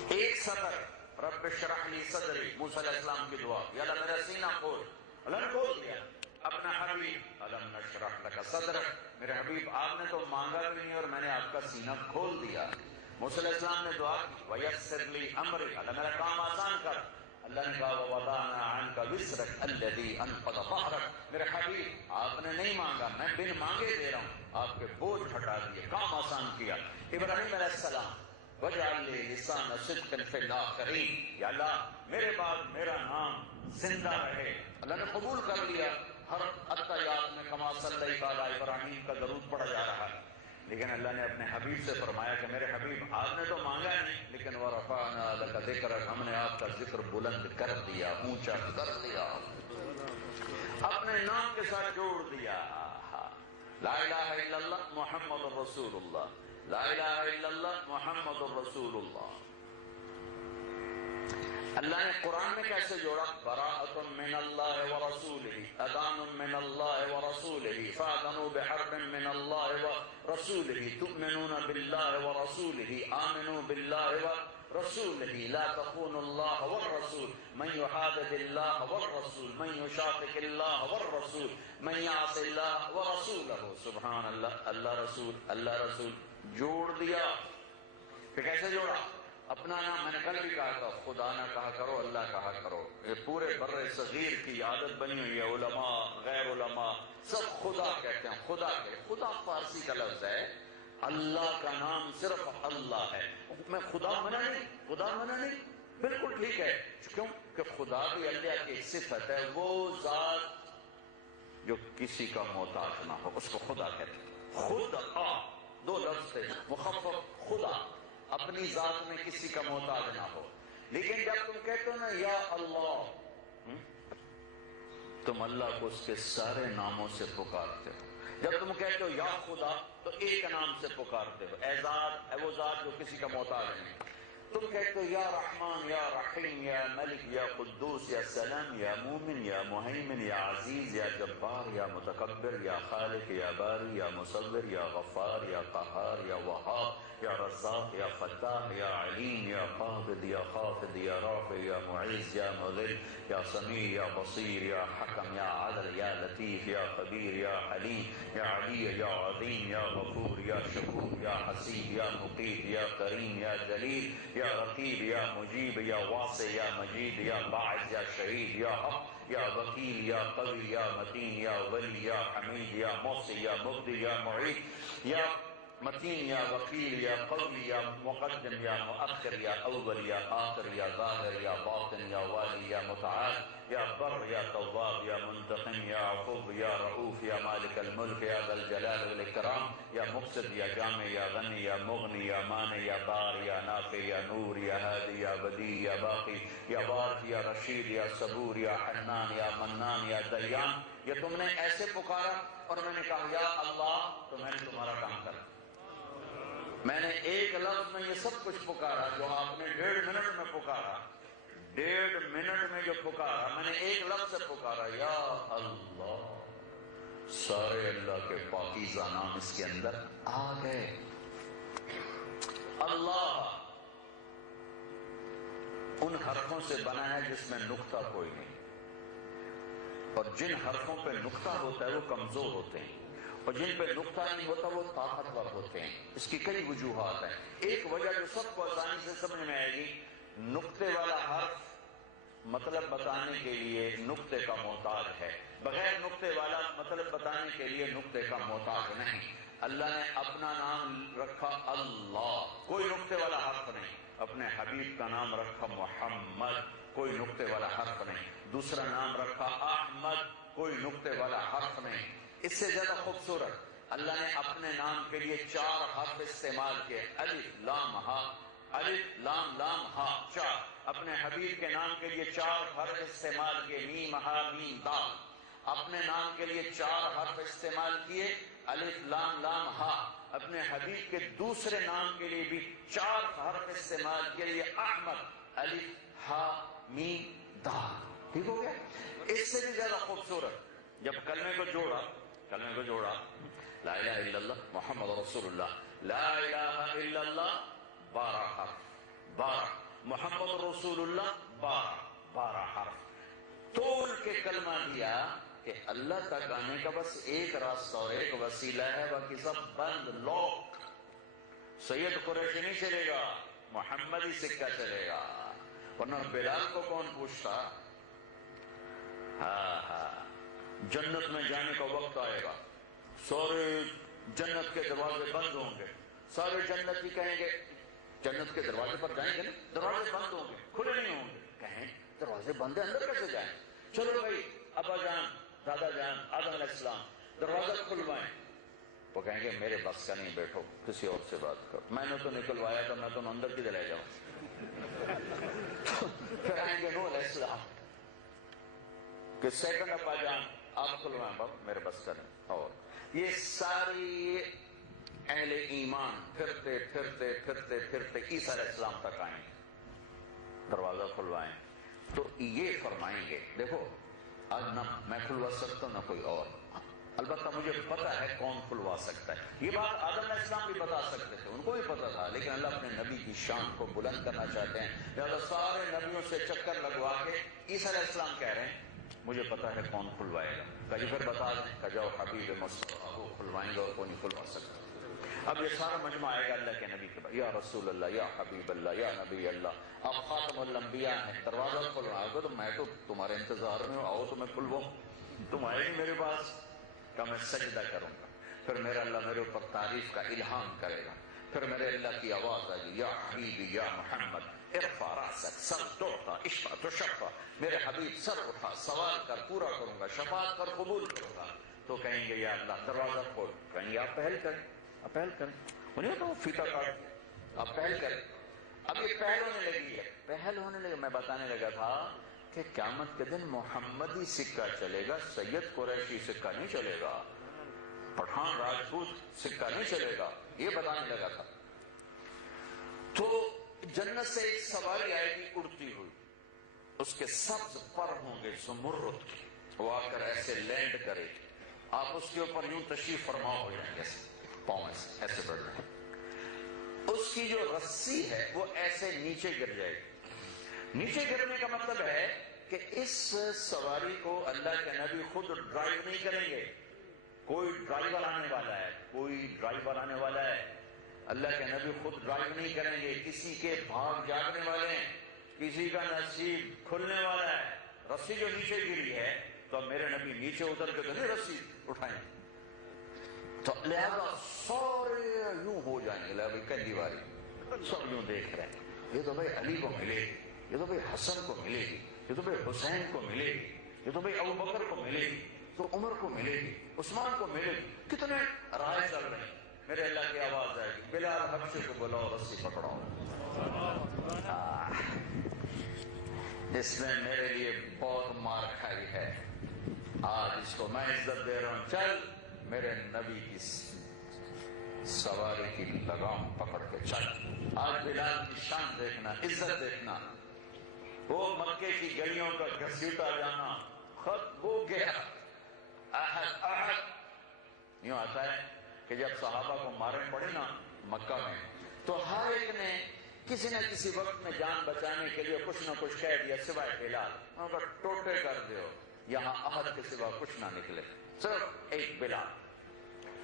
ایک سطر رب اشرح لی صدری، موسیٰ علیہ السلام کی دعا، یا اللہ میرا سینہ کھول، اللہ نے کھول دیا۔ اپنا حبیب الم نشرح لک صدرک، میرے حبیب آپ نے تو مانگا بھی نہیں اور میں نے آپ کا سینہ کھول دیا۔ موسیٰ علیہ السلام نے دعا کی وَيَسِّرْ لِي أَمْرِي، اللہ میرا کام آسان کر۔ اللہ نے کہا وَوَضَعْنَا عَنْكَ وِزْرَكَ الَّذِي أَنقَضَ ظَهْرَكَ، میرے حبیب آپ نے نہیں مانگا، میں بن مانگے دے رہا ہوں، آپ کے بوجھ ہٹا دیے، کام آسان کیا۔ ابراہیم علیہ السلام وَجْعَلْ لِي لِسَانَ صِدْقٍ فِي الْآخِرِينَ، یا اللہ میرے بعد میرا نام زندہ رہے۔ اللہ نے قبول کر لیا، ہر التحیات میں کما صلی علی ابراہیم کا درود پڑھا جا رہا ہے۔ لیکن اللہ نے اپنے حبیب سے فرمایا کہ میرے حبیب آپ نے تو مانگا نہیں، لیکن وَرَفَعْنَا لَكَ ذِكْرَكَ، ہم نے آپ کا ذکر بلند کر دیا، اونچا کر دیا، اپنے نام کے ساتھ جوڑ دیا۔ لا الہ الا اللہ محمد الرسول اللہ، لا الہ الا اللہ محمد الرسول اللہ۔ اللہ نے قرآن میں کیسے جوڑا؟ براءۃ من اللہ ورسولہ، اذان من اللہ ورسولہ، فاذنوا بحرب من اللہ ورسولہ، تؤمنون باللہ ورسولہ، آمنوا باللہ ورسولہ، لا تخونوا اللہ والرسول، من يحادد اللہ والرسول، من يشاقق اللہ والرسول، من يعص اللہ ورسولہ۔ سبحان اللہ، اللہ رسول، اللہ رسول جوڑ دیا۔ پھر کیسے جوڑا؟ اپنا نام میں نے کل بھی کہا تھا، خدا نہ کہا کرو اللہ کہا کرو۔ یہ پورے بر صغیر کی عادت بنی ہوئی ہے، علماء غیر علماء سب خدا کہتے ہیں، خدا کہتے ہیں۔ خدا فارسی کا لفظ ہے، اللہ کا نام صرف اللہ ہے۔ میں خدا منع نہیں، خدا منع نہیں، بالکل ٹھیک ہے، کیوں کہ خدا بھی اللہ کی ایک صفت ہے، وہ ذات جو کسی کا محتاج نہ ہو اس کو خدا کہتے ہیں۔ خدا دو لفظ تھے، مخفف خدا، اپنی ذات میں کسی کا محتاج نہ ہو۔ لیکن جب تم کہتے ہو نا یا اللہ، تم اللہ کو اس کے سارے ناموں سے پکارتے ہو۔ جب تم کہتے ہو یا خدا تو ایک نام سے پکارتے ہو، اے ذات، اے وہ ذات جو کسی کا محتاج نہیں۔ تم کہتے ہو یا رحمان یا رحیم یا ملک یا قدوس یا سلام یا مومن یا مہیمن یا عزیز یا جبار یا متکبر یا خالق یا باری یا مصور یا غفار یا قہار یا وہاب یا رزاق یا فتاح یا علیم یا قابض یا خافض یا رافع یا معز یا مذل یا سمیع یا بصیر یا حکم یا عدل یا لطیف یا خبیر یا حلیم یا علی یا عظیم یا غفور یا شکور یا حسیب یا مقیت یا کریم یا جلیل یا رقیب یا مجیب یا واسع یا مجید یا باعث یا شہید یا حق یا وکیل یا قوی یا متین یا ولی یا حمید یا محصی یا مبدی یا معید یا متین یا وکیل یا قوی یا مقدم یا مؤخر یا اول یا آخر یا ظاہر یا باطن یا والی یا متعال یا بر یا تواب یا منتقم یا عفو یا رؤوف یا مالک الملک یا ذا الجلال والاکرام یا مقصد یا جامع یا غنی یا مغنی یا مانع یا بار یا نافع یا نور یا ہادی یا بدیع یا باقی یا وارث یا رشید یا صبور یا حنان یا منان یا دیان. یا تم نے ایسے پکارا اور میں نے کہا یا اللہ تو میں نے تمہارا کام کرا. میں نے ایک لفظ میں یہ سب کچھ پکارا جو آپ نے 1.5 منٹ میں پکارا. 1.5 منٹ میں جو پکارا میں نے ایک لفظ سے پکارا یا اللہ. سارے اللہ کے پاکیزہ نام اس کے اندر آ گئے. اللہ ان حرفوں سے بنا ہے جس میں نقطہ کوئی نہیں، اور جن حرفوں پہ نقطہ ہوتا ہے وہ کمزور ہوتے ہیں، اور جن پہ نقطہ نہیں ہوتا وہ طاقتور ہوتے ہیں. اس کی کئی وجوہات ہیں. ایک وجہ جو سب کو آسانی سے سمجھ میں آئے گی، نقطے والا حرف مطلب بتانے کے لیے نقطے کا محتاج ہے، بغیر نقطے والا مطلب بتانے کے لیے نقطے کا محتاج نہیں. اللہ نے اپنا نام رکھا اللہ، کوئی نقطے والا حرف نہیں. اپنے حبیب کا نام رکھا محمد، کوئی نقطے والا حرف نہیں. دوسرا نام رکھا احمد، کوئی نقطے والا حرف نہیں. اس سے زیادہ خوبصورت اللہ نے اپنے نام کے لیے 4 حرف استعمال کیے، الف لام ہا، الف لام لام ہا 4. اپنے حبیب کے نام کے لیے 4 حرف استعمال کیے، میم ہا میم دال. اپنے نام کے لیے 4 حرف استعمال کیے، الف لام لام ہا. اپنے حبیب کے دوسرے نام کے لیے بھی 4 حرف استعمال کیے، احمد، الف ہا میم دال. ٹھیک ہو گیا؟ اس سے بھی زیادہ خوبصورت جب کلمے کو جوڑا لا الہ الا اللہ محمد رسول اللہ، لا الہ الا اللہ 12 حرف، 12 محمد رسول اللہ 12 حرف. طول کے کلمہ دیا کہ اللہ تک آنے کا بس ایک راستہ اور ایک وسیلہ ہے، باقی سب بند لوک. سید قریشی نہیں چلے گا، محمدی سکہ چلے گا، ورنہ بلال کو کون پوچھتا. جنت میں جانے کا وقت آئے گا، سارے جنت کے دروازے بند ہوں گے. سارے جنتی کہیں گے جنت کے دروازے پر جائیں گے نا، دروازے بند ہوں گے، کھلے نہیں ہوں گے. کہیں دروازے بند ہیں، اندر کیسے جائیں؟ چلو بھائی ابا جان، دادا جان، آدم علیہ السلام دروازہ کھلوائیں. وہ کہیں گے میرے بس کا نہیں، بیٹھو کسی اور سے بات کرو، میں نے تو نکلوایا تھا، میں تو اندر کدھر لے جاؤں. پھر آئیں گے نوح علیہ السلام کہ سیکنڈ ابا جان آپ کھلوائیں، بابا میرے بس کا نہیں. اور یہ ساری اہل ایمان پھرتے پھرتے پھرتے پھرتے عیسیٰ علیہ السلام تک آئیں، دروازہ کھلوائیں. تو یہ فرمائیں گے دیکھو آج نہ میں کھلوا سکتا ہوں نہ کوئی اور، البتہ مجھے پتا ہے کون کھلوا سکتا ہے. یہ بات آدم علیہ السلام بھی بتا سکتے تھے، ان کو بھی پتا تھا، لیکن اللہ اپنے نبی کی شان کو بلند کرنا چاہتے ہیں، لہذا سارے نبیوں سے چکر لگوا کے عیسیٰ علیہ السلام کہہ رہے ہیں مجھے پتا ہے کون کھلوائے گا. کہیں پھر بتا دیں کہ جاؤ حبیب مصطفیٰ کو کھلوائیں گے اور کوئی نہیں کھلوا سکتا. اب یہ سارا مجمع آئے گا اللہ کے نبی کے بعد، یا رسول اللہ، یا حبیب اللہ، یا نبی اللہ، آپ خاتم الانبیاء ہیں، دروازہ کھلواؤ گے تو میں تو تمہارے انتظار میں ہوں، آؤ تو میں کھلواؤں. تم آئے گی میرے پاس کہ میں سجدہ کروں گا، پھر میرا اللہ میرے اوپر تعریف کا الہام کرے گا، پھر میرے اللہ کی آواز آئے گی یا حبیبی یا محمد ارفع راسک سل تعطیٰ اشفع تشفع. میرے حبیب سر اٹھا، سوال کر پورا کروں گا، شفاعت کر قبول کروں گا. تو کہیں گے یا اللہ دروازہ کھول، کہیں گے آپ پہل کریں، آپ پہل کریں. انہیں تو فیتہ کاٹ دیا، آپ پہل کریں. اب یہ پہل ہونے لگی ہے، پہل ہونے لگی. میں بتانے لگا تھا کہ قیامت کے دن محمدی سکہ چلے گا، سید قریشی سکہ نہیں چلے گا، پٹھان راجپوت سکہ نہیں چلے گا، یہ بتانے لگا تھا. تو جنت سے ایک سواری آئے گی اڑتی ہوئی، اس کے سبز پر ہوں گے زمرد کے، وہ آ کر ایسے لینڈ کرے گی، آپ اس کے اوپر یوں تشریف فرما ہو جائیں گے، پاؤں ایسے بڑھ جائیں گے، اس کی جو رسی ہے وہ ایسے نیچے گر جائے گی۔ نیچے گرنے کا مطلب ہے کہ اس سواری کو اللہ کے نبی خود ڈرائیو نہیں کریں گے، کوئی ڈرائیور آنے والا ہے، کوئی ڈرائیور آنے والا ہے، اللہ کے نبی خود ڈرائیو نہیں کریں گے، کسی کے بھاگ جاگنے والے ہیں، کسی کا نصیب کھلنے والا ہے، رسی جو نیچے گری ہے تو میرے نبی نیچے اتر کے تو نہیں رسی اٹھائیں، تو لہذا سارے یوں ہو جائیں گے، لہذا کندھی والی سب یوں دیکھ رہے ہیں، یہ تو بھائی علی کو ملے گی، یہ تو بھائی حسن کو ملے گی، یہ تو بھائی حسین کو ملے گی، یہ تو بھائی ابوبکر کو ملے گی، تو عمر کو ملے گی، عثمان کو ملے گی، کتنے رائے چل رہے ہیں، میرے اللہ کی آواز آئے گی، بلال حبشے کو بلاؤ رسی پکڑاؤ، اس نے میرے لیے بہت مار کھائی ہے، آج اس کو میں عزت دے رہا ہوں، چل میرے نبی کی سواری کی لگام پکڑ کے چل۔ آج بلال کی شان دیکھنا، عزت دیکھنا، وہ مکے کی گلیوں کا گھسیٹا جانا خط ہو گیا، احد احد یوں آتا ہے کہ جب صحابہ کو مارے پڑے نا مکہ میں، تو ہر ایک نے کسی نہ کسی وقت میں جان بچانے کے لیے کچھ نہ کچھ کہہ دیا سوائے بلال، ان کو ٹوٹے کر دیو، یہاں احد کے سوا کچھ نہ نکلے، صرف ایک بلال۔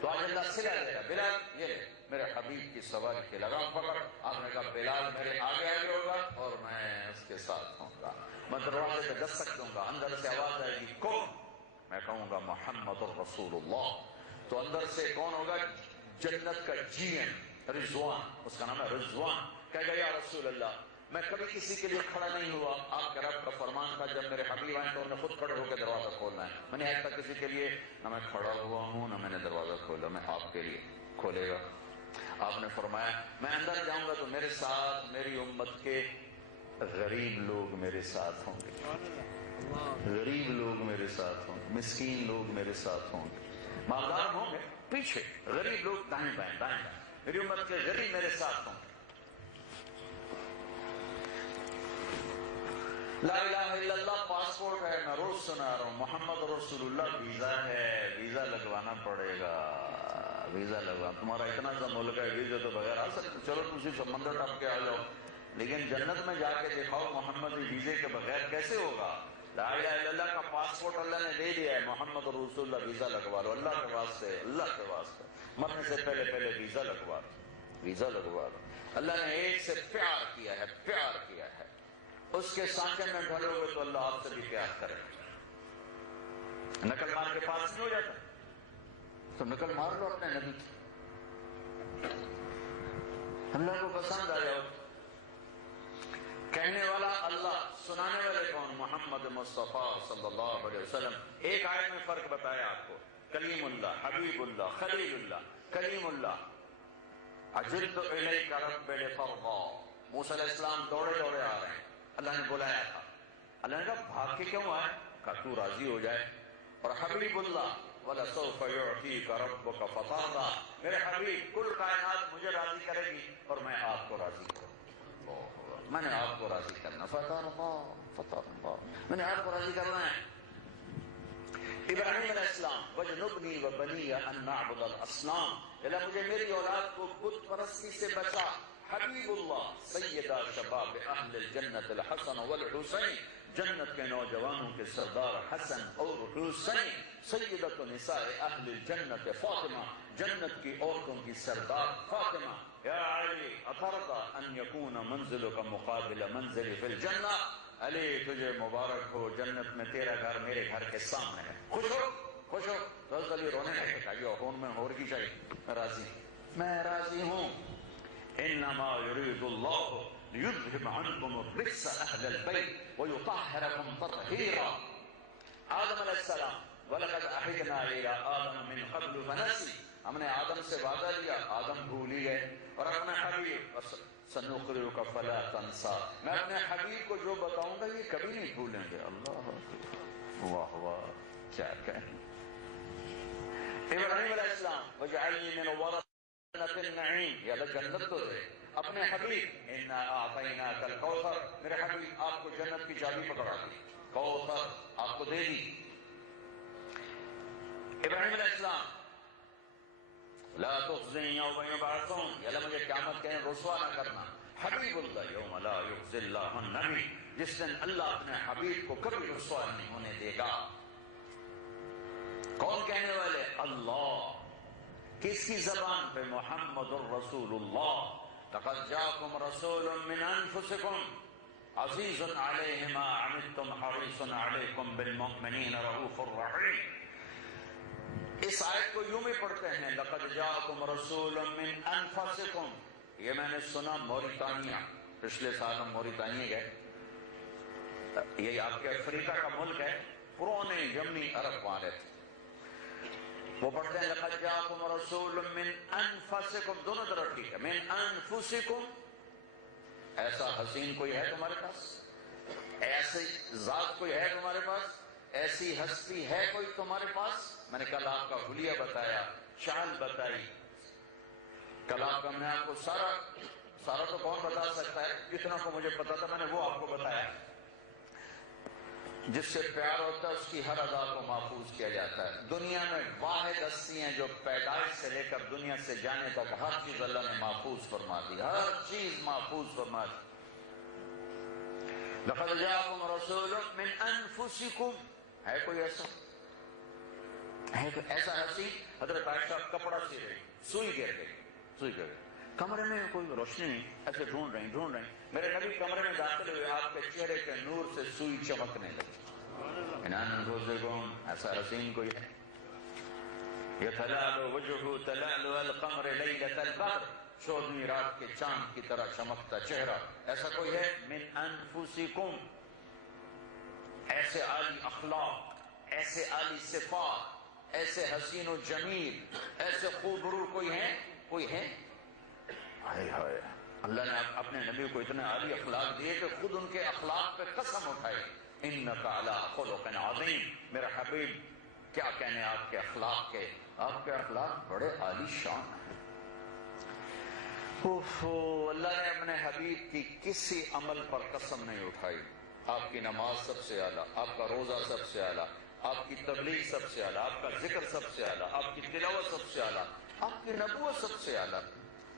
تو آج اللہ صلہ دے رہا، بلال یہ لے میرے حبیب کی سواری کی لگام پکڑ۔ آپ نے کہا بلال میرے آگے آگے ہوگا اور میں اس کے ساتھ ہوں گا، میں دروازے پہ دستک دوں گا، اندر سے آواز آئے گی کون؟ میں کہوں گا محمد الرسول اللہ، تو اندر سے کون ہوگا؟ جنت کا جی ایم رضوان، اس کا نام ہے رضوان، کہے گا یا رسول اللہ میں کبھی کسی کے لیے کھڑا نہیں ہوا، آپ کے رب کا فرمان تھا جب میرے حبیب آئے تو انہوں نے خود کھڑے ہو کے دروازہ کھولنا ہے، میں نے آج تک کسی کے لیے نہ میں کھڑا ہوا ہوں نہ میں نے دروازہ کھولا، میں آپ کے لیے کھولے گا۔ آپ نے فرمایا میں اندر جاؤں گا تو میرے ساتھ میری امت کے غریب لوگ میرے ساتھ ہوں گے، غریب لوگ میرے ساتھ ہوں گے، مسکین لوگ میرے ساتھ ہوں گے، مالدار ہوں گے پیچھے، غریب لوگ دائیں بائیں دائیں بائیں، میری امت کے غریب میرے ساتھ ہوں گے۔ لا الہ الا اللہ پاسپورٹ ہے، میں روز سنا رہا ہوں، محمد رسول اللہ ویزا ہے، ویزا لگوانا پڑے گا، ویزا لگوانا، تمہارا اتنا سا ملک ہے ویزا تو بغیر آ سکتے، چلو تم سمندر ٹپ کے آ جاؤ، لیکن جنت میں جا کے دکھاؤ محمد ویزے کے بغیر کیسے ہوگا؟ لا الہ الا اللہ کا پاسپورٹ اللہ نے دے دیا ہے، محمد رسول اللہ ویزا لگوا لو، اللہ کے واسطے، اللہ کے واسطے، مرنے سے پہلے پہلے ویزا لگوا لو، ویزا لگوا لو۔ اللہ نے ایک سے پیار کیا ہے، پیار کیا ہے، اس کے سانچے میں ڈھلو گے تو اللہ آپ سے بھی پیار کرے گا۔ نقل مار کے پاس نہیں ہو جاتا تو نقل مار لو اپنے نبی کی، اللہ کو پسند آ جاؤ، کہنے والا اللہ، سنانے والے کون؟ محمد مصطفیٰ صلی اللہ علیہ وسلم۔ ایک آیت میں فرق بتایا آپ کو، کلیم اللہ، حبیب اللہ، خلیل اللہ۔ کلیم اللہ عجلت الیک رب لترضی، موسیٰ علیہ السلام دوڑے دوڑے آ رہے ہیں، اللہ نے بلایا تھا، اللہ نے کہا بھاگ کے کیوں آئے؟ کہا تو راضی ہو جائے۔ اور حبیب اللہ وَلَسَوْفَ يُعْطِيكَ رَبُّكَ فَتَرْضَىٰ، میرے حبیب کل کائنات مجھے راضی کرے گی اور میں آپ کو راضی کروں گا، میں نے آپ کو راضی کرنا، فَتَرْضَىٰ، میں نے آپ کو راضی کرنا ہے۔ ابراہیم علیہ السلام وَجْنُبْنِي وَبَنِيَّ أَن نَعْبُدَ الْأَصْنَامَ، اللہ مجھے میری اولاد کو بت پرستی سے بچا۔ حبیب اللہ سیدہ شباب اہل الجنت الحسن والحسین، جنت کے نوجوانوں کے سردار حسن اور حسین، سیدۃ نساء اہل الجنت فاطمہ، جنت کی عورتوں کی سردار فاطمہ۔ یا علی اترضی ان یکون منزلک مقابل منزلی فی الجنہ، علی تجھے مبارک ہو جنت میں تیرا گھر میرے گھر کے سامنے ہے، خوش ہو خوش ہو۔ تو حضرت علی رونے لگے، کہا ہون میں اور کی چاہیے، میں راضی ہوں، میں راضی ہوں۔ انما يريد الله ليذهب عنكم الرجس اهل البيت ويطهركم تطهيرا۔ آدم علیہ السلام وَلَقَدْ عَهِدْنَا إِلَىٰ آدَمَ مِنْ قَبْلُ فَنَسِيَ، ہم نے آدم سے وعدہ لیا، آدم بھول ہی گئے، اور اپنے حبیب سَنُقْرِئُكَ فَلَا تَنسَىٰ، میں اپنے حبیب کو جو بتاؤں گا یہ کبھی نہیں بھولیں گے۔ اللہ واہ واہ، کیا کہیں۔ ابراہیم علیہ السلام وَاجْعَلْنِي مِنْ وَرَثَةِ النَّعِيمِ، یا اللہ جنت تو دے، اپنے حبیب انا اعطیناک الکوثر، میرے حبیب آپ کو جنت کی چابی پکڑا دی، کوثر آپ کو دے دی۔ ابراہیم علیہ السلام لا تخزنی یوم یبعثون، یا اللہ مجھے قیامت کے دن رسوا نہ کرنا۔ حبیب اللہ یوم لا یخزی اللہ النبی، جس دن اللہ اپنے حبیب کو کبھی رسوا نہیں ہونے دے گا۔ کون کہنے والے؟ اللہ۔ کس کی زبان پہ؟ محمد الرسول اللہ۔ لقد جاءکم رسول من انفسکم عزیز علیہ ما عنتم حریص علیکم بالمؤمنین رؤوف الرحیم۔ اس آیت کو یوں بھی پڑھتے ہیں لقد جاءکم رسول من انفسکم۔ یہ میں نے سنا موریتانیہ، پچھلے سال ہم موریتانیہ گئے، یہ آپ کے افریقہ کا ملک ہے، پرانے یمنی عرب والے تھے، وہ پڑھتے ہیں لقد جاءکم رسول من انفسکم، دونوں طرف ٹھیک ہے، من انفسکم۔ ایسا حسین کوئی ہے تمہارے پاس؟ ایسی ذات کوئی ہے تمہارے پاس؟ ایسی ہستی ہے کوئی تمہارے پاس؟ میں نے کل آپ کا حلیہ بتایا، شان بتائی، کل آپ کا میں آپ کو سارا تو کون بتا سکتا ہے، جتنا کو مجھے پتا تھا میں نے وہ آپ کو بتایا۔ جس سے پیار ہوتا ہے اس کی ہر ادا کو محفوظ کیا جاتا ہے۔ دنیا میں واحد ہستی ہیں جو پیدائش سے لے کر دنیا سے جانے تک ہر چیز اللہ نے محفوظ فرما دی، ہر چیز محفوظ فرما دی۔ لقد جاءکم رسول من انفسکم، ہے کوئی ایسا؟ ہے کوئی ایسا حسین؟ حضرت عائشہ کپڑا سی رہی، سوئی گر گئی، کمرے میں کوئی روشنی نہیں، ایسے ڈھونڈ رہی، میرے نبی کمرے میں داخل ہوئے، آپ کے چہرے کے نور سے سوئی چمکنے لگی۔ ان انفسکم، ایسا حسین کوئی ہے؟ یتلالو وجہہ تلالو القمر لیلۃ البدر، چودھویں رات کے چاند کی طرح چمکتا چہرہ، ایسا کوئی ہے؟ من انفسکم، ایسے عالی اخلاق، ایسے عالی صفات، ایسے حسین و جمیل، ایسے خوبرو کوئی ہے؟ کوئی ہے؟ ہائے ہائے، اللہ نے اپنے نبی کو اتنے عالی اخلاق دیے کہ خود ان کے اخلاق پہ قسم اٹھائی، انک علی خلق عظیم۔ میرا حبیب کیا کہنے آپ کے اخلاق کے، آپ کے اخلاق بڑے عالی شان ہیں۔ اللہ نے اپنے حبیب کی کسی عمل پر قسم نہیں اٹھائی۔ آپ کی نماز سب سے اعلیٰ، آپ کا روزہ سب سے اعلیٰ، آپ کی تبلیغ سب سے اعلیٰ، آپ کا ذکر سب سے اعلیٰ، آپ کی تلاوت سب سے اعلیٰ، آپ کی نبوت سب سے اعلیٰ۔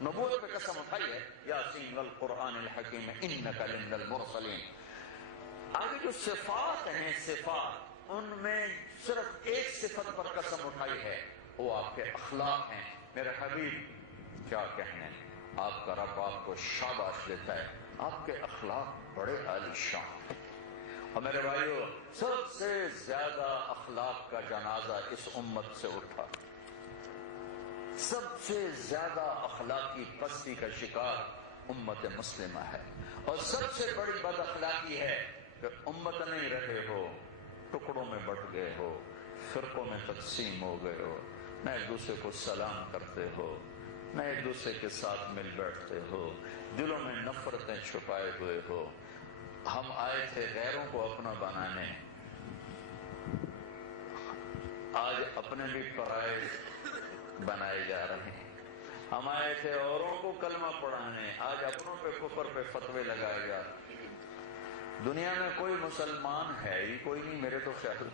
نبوت پہ قسم اٹھائی ہے، یاسین والقرآن الحکیم انک لمن المرسلین۔ آگے جو صفات ہیں، صفات، ان میں صرف ایک صفت پر قسم اٹھائی ہے، وہ آپ کے اخلاق ہیں۔ میرے حبیب کیا کہنے، آپ کا رب آپ کو شاباش دیتا ہے، آپ کے اخلاق بڑے عالی شان۔ اور میرے بھائیو، سب سے زیادہ اخلاق کا جنازہ اس امت سے اٹھا، سب سے زیادہ اخلاقی پستی کا شکار امت مسلمہ ہے، اور سب سے بڑی بد اخلاقی ہے کہ امت نہیں رہے ہو، ٹکڑوں میں بٹ گئے ہو، فرقوں میں تقسیم ہو گئے ہو، نہ ایک دوسرے کو سلام کرتے ہو، نہ ایک دوسرے کے ساتھ مل بیٹھتے ہو، دلوں میں نفرتیں چھپائے ہوئے ہو۔ ہم آئے تھے غیروں کو اپنا بنانے، آج اپنے بھی پرائے بنائے جا رہے ہیں۔ ہم آئے تھے اوروں کو کلمہ پڑھانے، آج اپنوں پہ کفر پہ فتوے لگائے جا رہے ہیں۔ دنیا میں کوئی مسلمان ہے ہی کوئی نہیں میرے تو خیال،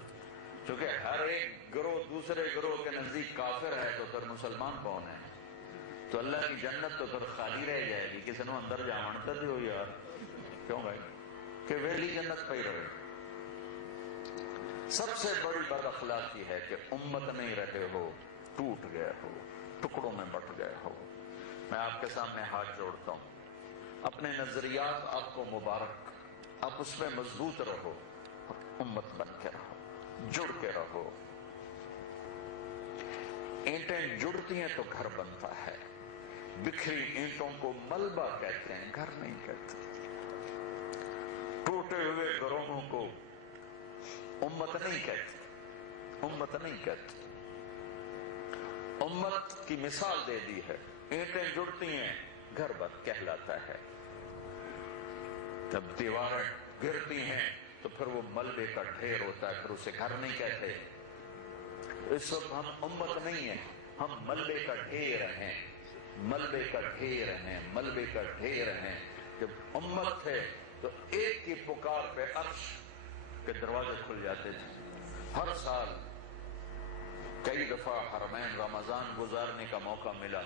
چونکہ ہر ایک گروہ دوسرے گروہ کے نزدیک کافر ہے، تو پھر مسلمان کون ہے؟ تو اللہ کی جنت تو پھر خالی رہ جائے گی، کسی نے اندر جاوانتا دی ہو یار، کیوں بھائی؟ کہ ویلی جنت پہ ہی رہے۔ سب سے بڑی بد اخلاقی ہے کہ امت نہیں رہے ہو، ٹوٹ گئے ہو، ٹکڑوں میں بٹ گئے ہو۔ میں آپ کے سامنے ہاتھ جوڑتا ہوں، اپنے نظریات آپ کو مبارک، آپ اس میں مضبوط رہو، امت بن کے رہو، جڑ کے رہو۔ اینٹیں جڑتی ہیں تو گھر بنتا ہے، بکھری اینٹوں کو ملبہ کہتے ہیں، گھر نہیں کہتے۔ ٹوٹے ہوئے گروہوں کو امت نہیں کہتے، امت نہیں کہتے۔ امت کی مثال دے دی ہے، اینٹیں جڑتی ہیں، گھر بن کہلاتا ہے۔ جب دیواریں گرتی ہیں تو پھر وہ ملبے کا ڈھیر ہوتا ہے، پھر اسے گھر نہیں کہتے۔ اس وقت ہم امت نہیں ہیں، ہم ملبے کا ڈھیر ہیں، ملبے کا ڈھیر ہیں، ملبے کا ڈھیر ہیں. جب امت تھے تو ایک کی پکار پہ عرش کے دروازے کھل جاتے تھے. ہر سال کئی دفعہ حرمین رمضان گزارنے کا موقع ملا،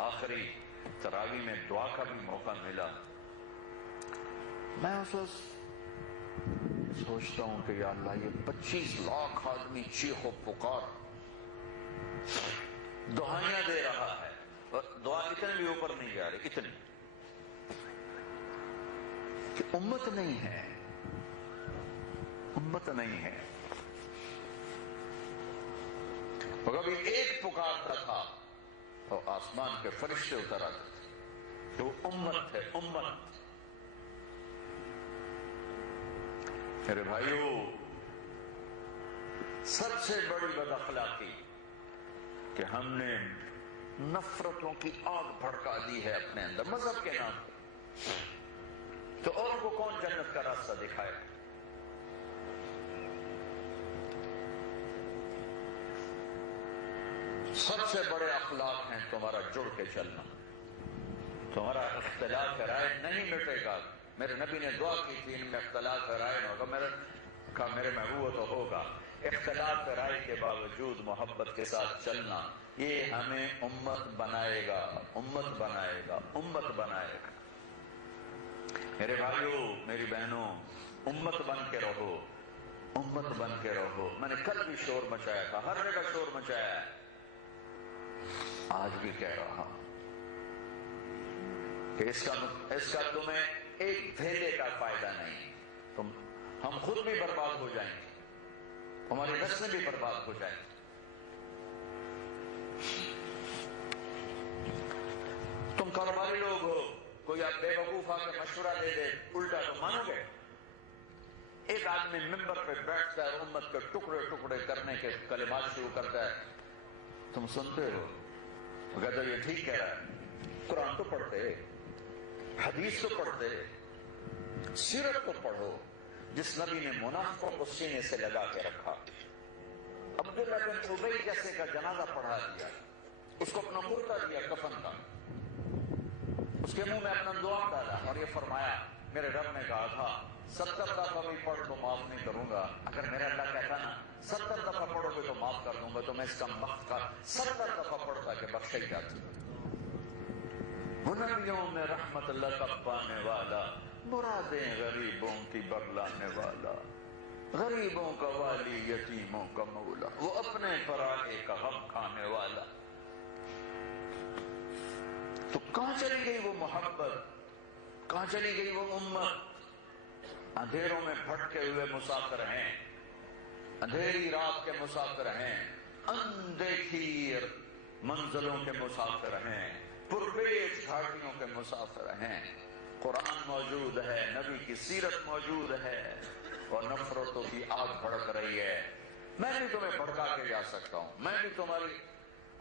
آخری تراویح میں دعا کا بھی موقع ملا. میں اس وقت سوچتا ہوں کہ یا اللہ یہ 25 لاکھ آدمی چیخ و پکار دعائیاں دے رہا ہے اور دعا اتنے بھی اوپر نہیں جا رہی، اتنی کہ امت نہیں ہے، امت نہیں ہے. اور کبھی ایک پکارتا تھا تو آسمان کے فرشتے اتر آتے تھے کہ وہ امت ہے، امت. میرے بھائیو، سب سے بڑی بد اخلاقی کہ ہم نے نفرتوں کی آگ بھڑکا دی ہے اپنے اندر مذہب کے نام پر. تو اور کو کون جنت کا راستہ دکھائے؟ سب سے بڑے اخلاق ہیں تمہارا جڑ کے چلنا. تمہارا اختلاف رائے نہیں مٹے گا. میرے نبی نے دعا کی تھی ان میں اختلاف رائے نہ ہوگا. میرے محبوب تو ہوگا. اختلاف رائے کے باوجود محبت کے ساتھ چلنا، یہ ہمیں امت بنائے گا، امت بنائے گا، امت بنائے گا. میرے بھائیوں، میری بہنوں، امت بن کے رہو، امت بن کے رہو. میں نے کل بھی شور مچایا تھا، ہر جگہ شور مچایا ہے، آج بھی کہہ رہا ہوں کہ اس کا تمہیں ایک دھیلے کا فائدہ نہیں. ہم خود بھی برباد ہو جائیں گے، ہماری نسلیں بھی برباد ہو جائیں گی. تم کاروباری لوگ ہو، کوئی آپ بے وقوف آ کے مشورہ دے دے الٹا تو مانو گے؟ ایک آدمی ممبر پہ بیٹھتا ہے، امت کے ٹکڑے ٹکڑے کرنے کے کلمات شروع کرتا ہے، تم سنتے ہو، وہ کہتے ہو یہ ٹھیک کہہ رہا ہے. قرآن تو پڑھتے، حدیث تو پڑھتے، سیرت تو پڑھو. جس نبی نے منافقوں کو سینے سے لگا کے رکھا، عبداللہ بن ابی جیسے کا جنازہ پڑھا دیا، اس کو اپنا کرتا دیا کفن کا، اس کے منہ میں اپنا دعا ڈالا اور یہ فرمایا میرے رب نے کہا تھا 70 دفعہ بھی پڑھ تو معاف نہیں کروں گا. اگر میرا اللہ کہتا نا 70 دفعہ پڑھو گے تو معاف کر دوں گا، تو میں اس کا وقت کا 70 دفعہ پڑھتا کہ بخشا ہی جاتی. وہ نبیوں میں رحمت اللہ کا پانے والا، مرادیں غریبوں کی بگلانے والا، غریبوں کا والی، یتیموں کا مولا، وہ اپنے پرائے کا غم کھانے والا. تو کہاں چلی گئی وہ محبت، کہاں چلی گئی وہ امت؟ اندھیروں میں بھٹکے ہوئے مسافر ہیں، اندھیری رات کے مسافر ہیں، اندیکھی منزلوں کے مسافر ہیں، پربیش گھاٹیوں کے مسافر ہیں. قرآن موجود ہے، نبی کی سیرت موجود ہے، اور نفرتوں کی آگ بھڑک رہی ہے. میں بھی تمہیں بھڑکا کے جا سکتا ہوں، میں بھی تمہاری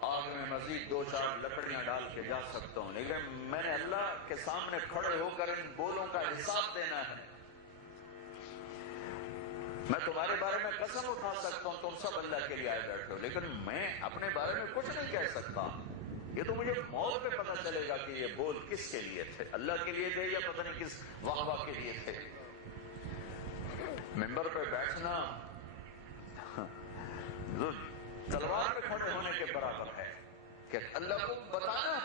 آگ میں مزید 2-4 لکڑیاں ڈال کے جا سکتا ہوں، لیکن میں نے اللہ کے سامنے کھڑے ہو کر ان بولوں کا حساب دینا ہے. میں تمہارے بارے میں قسم اٹھا سکتا ہوں، تم سب اللہ کے لیے آئے بیٹھے ہو، لیکن میں اپنے بارے میں کچھ نہیں کہہ سکتا. یہ تو مجھے موت پہ پتہ چلے گا کہ یہ بول کس کے لیے تھے، اللہ کے لیے تھے یا پتہ نہیں کس واہ کے لیے تھے. ممبر پہ بیٹھنا تلوار پہ کھڑے ہونے کے برابر ہے کہ اللہ کو بتانا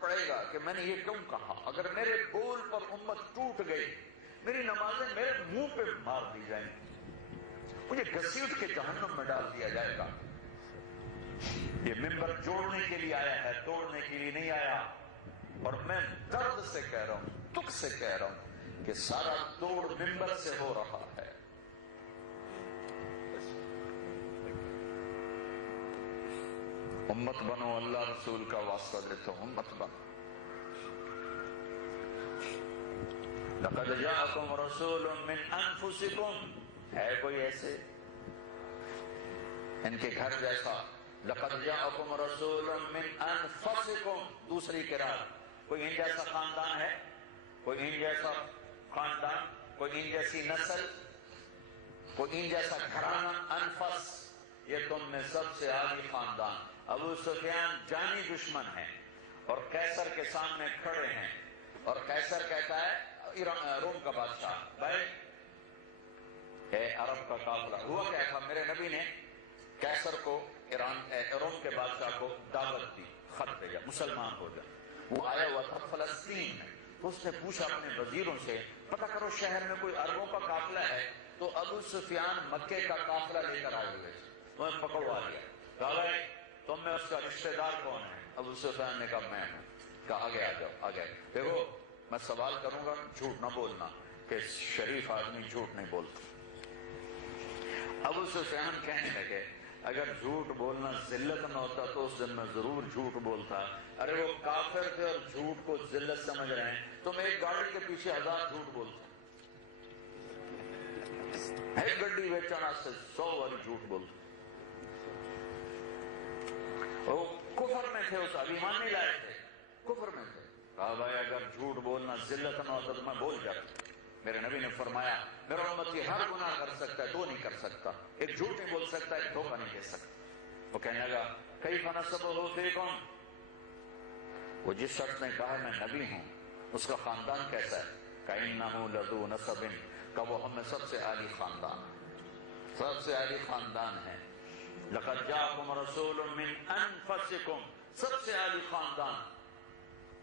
پڑے گا کہ میں نے یہ کیوں کہا. اگر میرے بول پر امت ٹوٹ گئی، میری نمازیں میرے منہ پہ مار دی جائیں، مجھے گھسیٹ کے جہنم میں ڈال دیا جائے گا. یہ ممبر جوڑنے کے لیے آیا ہے، توڑنے کے لیے نہیں آیا. اور میں درد سے کہہ رہا ہوں، دکھ سے کہہ رہا ہوں کہ سارا توڑ ممبر سے ہو رہا ہے. امت بنو، اللہ رسول کا واسطہ دیتا ہوں، امت بنو. لقد جاءکم رسول من انفسکم، ہے کوئی ایسے ان کے گھر جیسا؟ لقد جاءکم رسول من انفسکم. دوسری قرات، کوئی ان جیسا خاندان ہے، کوئی ان جیسا خاندان، کوئی ان جیسی نسل، کوئی ان جیسا گھرانہ. انفس، یہ تم میں سب سے عالی خاندان. ابو سفیان جانی دشمن ہے اور قیصر کے سامنے کھڑے ہیں، اور قیصر کہتا ہے روم کا بادشاہ، بھائی اے عرب کا قافلہ، ہوا کیا تھا، میرے نبی نے قیصر کو روم کے بادشاہ کو دعوت دی، خط بھیجا مسلمان ہو جائے. وہ آیا ہوا تھا فلسطین میں. اس نے پوچھا اپنے وزیروں سے، پتہ کرو شہر میں کوئی عربوں کا قافلہ ہے. تو ابو سفیان مکے کا قافلہ لے کر آئے ہوئے تھے، انہیں پکڑوا لیا. کہا بھائی تم میں اس کا رشتہ دار کون ہے؟ ابو سفیان نے کہا میں ہوں. کہا آگے آ جاؤ آگے. دیکھو میں سوال کروں گا، جھوٹ نہ بولنا، کہ شریف آدمی جھوٹ نہیں بولتا. ابو سفیان کہنے لگے اگر جھوٹ بولنا ذلت نہ ہوتا تو اس دن میں ضرور جھوٹ بولتا. ارے وہ کافر تھے اور جھوٹ کو ذلت سمجھ رہے ہیں، تم ایک گاڑی کے پیچھے 1000 جھوٹ بولتے، ایک گڈی بیچنا سے 100 بار جھوٹ بولتے. وہ کفر میں تھے، اس ابھی ایمان نہیں لائے تھے، کفر میں تھے. کہا بھائی اگر جھوٹ بولنا ذلت نہ ہوتا تو میں بول جاتا. میرے نبی نے فرمایا میرا امتی ہر گناہ کر سکتا ہے، دو نہیں کر سکتا، ایک جھوٹ نہیں بول سکتا، ایک دھوکہ نہیں دے سکتا. وہ کہنے لگا کیف نسبہ فیکم، وہ جس شخص نے کہا میں نبی ہوں اس کا خاندان کیسا ہے؟ کإنہ لذو نسب، کہ وہ ہم میں سب سے عالی خاندان، سب سے عالی خاندان ہے. لقد جاءکم رسول من انفسکم، سب سے عالی خاندان،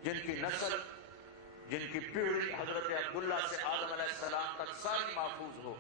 جن کی نسل، جن کی پیڑھی حضرت عبداللہ سے آدم علیہ السلام تک ساری محفوظ ہو.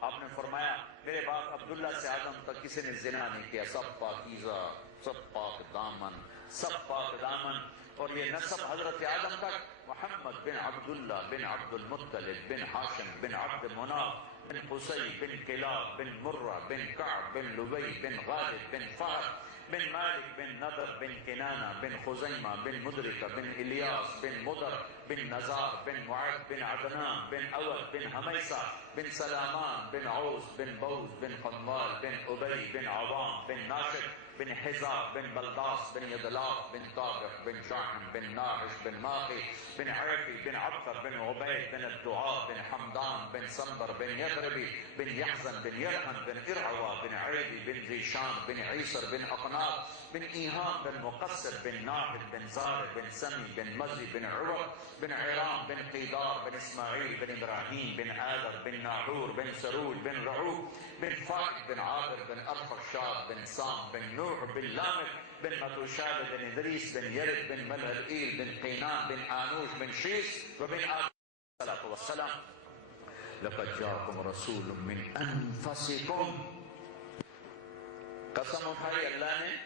آپ نے فرمایا میرے باپ عبداللہ سے آدم تک کسی نے زنا نہیں کیا، سب پاکیزہ، سب پاک دامن، سب پاک دامن. اور یہ نسب حضرت آدم تک محمد بن عبداللہ بن عبد المطلب بن ہاشم بن عبد مناف بن قصی بن کلاب بن مرہ بن کعب بن لبی بن غالب بن فہد بن مالک بن نضر بن کنانہ بن خزیمہ بن مدرکہ بن الیاس بن مدر بن نزار بن معد بن عدنان بن اود بن حمیسہ بن سلامان بن عوس بن بوز بن قنوال بن ابی بن عوام بن ناشد بن حزاب بن بلداس بن یدلاف بن طابق بن شاحن بن ناحش بن ماقی بن عیفی بن عبقر بن عبید بن الدعاء بن حمدان بن سنبر بن یغربی بن یحزن بن یرحن بن ارعوا بن عیدی بن ذیشان بن عیسر بن اقناط بن ایہام بن مقصر بن ناحد بن زار بن سمی بن مزی بن عروق بن عیرام بن قیدار بن اسماعیل بن ابراہیم بن آدر بن ناحور بن سروج بن رعوب بن فائد بن عابر بن ارفخشاد بن سام بن نوح بن لامک بن متوشال بن ادریس بن یرد بن ملہلئیل بن قینان بن آنوش بن شیس وبن آدم والسلام. لقد جاءکم رسول من انفسکم، قسم اٹھائی اللہ نے،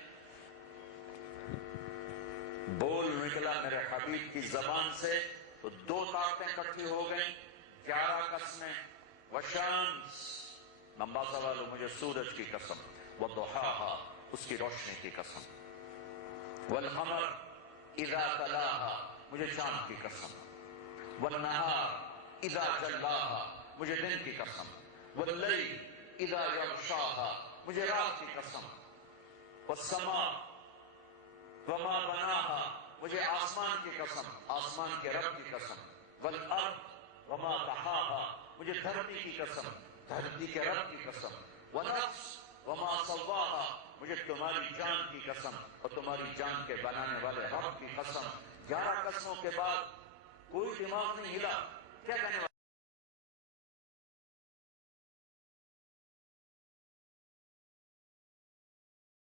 بول نکلا میرے حبیب کی زبان سے تو 2 طاقتیں اکٹھی ہو گئیں، 11 قسمیں. والشمس، نمباسا والو مجھے سورج کی قسم، والضحاہا، اس کی روشنی کی قسم، والقمر اذا تلاہا، مجھے چاند کی قسم، والنہار اذا جلاہا، مجھے دن کی قسم، واللیل اذا یغشاہا، مجھے رات کی قسم، والسماء وما بناہا، مجھے آسمان کی قسم، آسمان کے رب کی قسم، والارض وما طحاہا، مجھے دھرتی کی قسم، دھرتی کے رب کی قسم، ونفس وما سواہا، مجھے تمہاری جان کی قسم اور تمہاری جان کے بنانے والے رب کی قسم. 11 قسموں کے بعد کوئی دماغ نہیں ہلا. کیا کہنے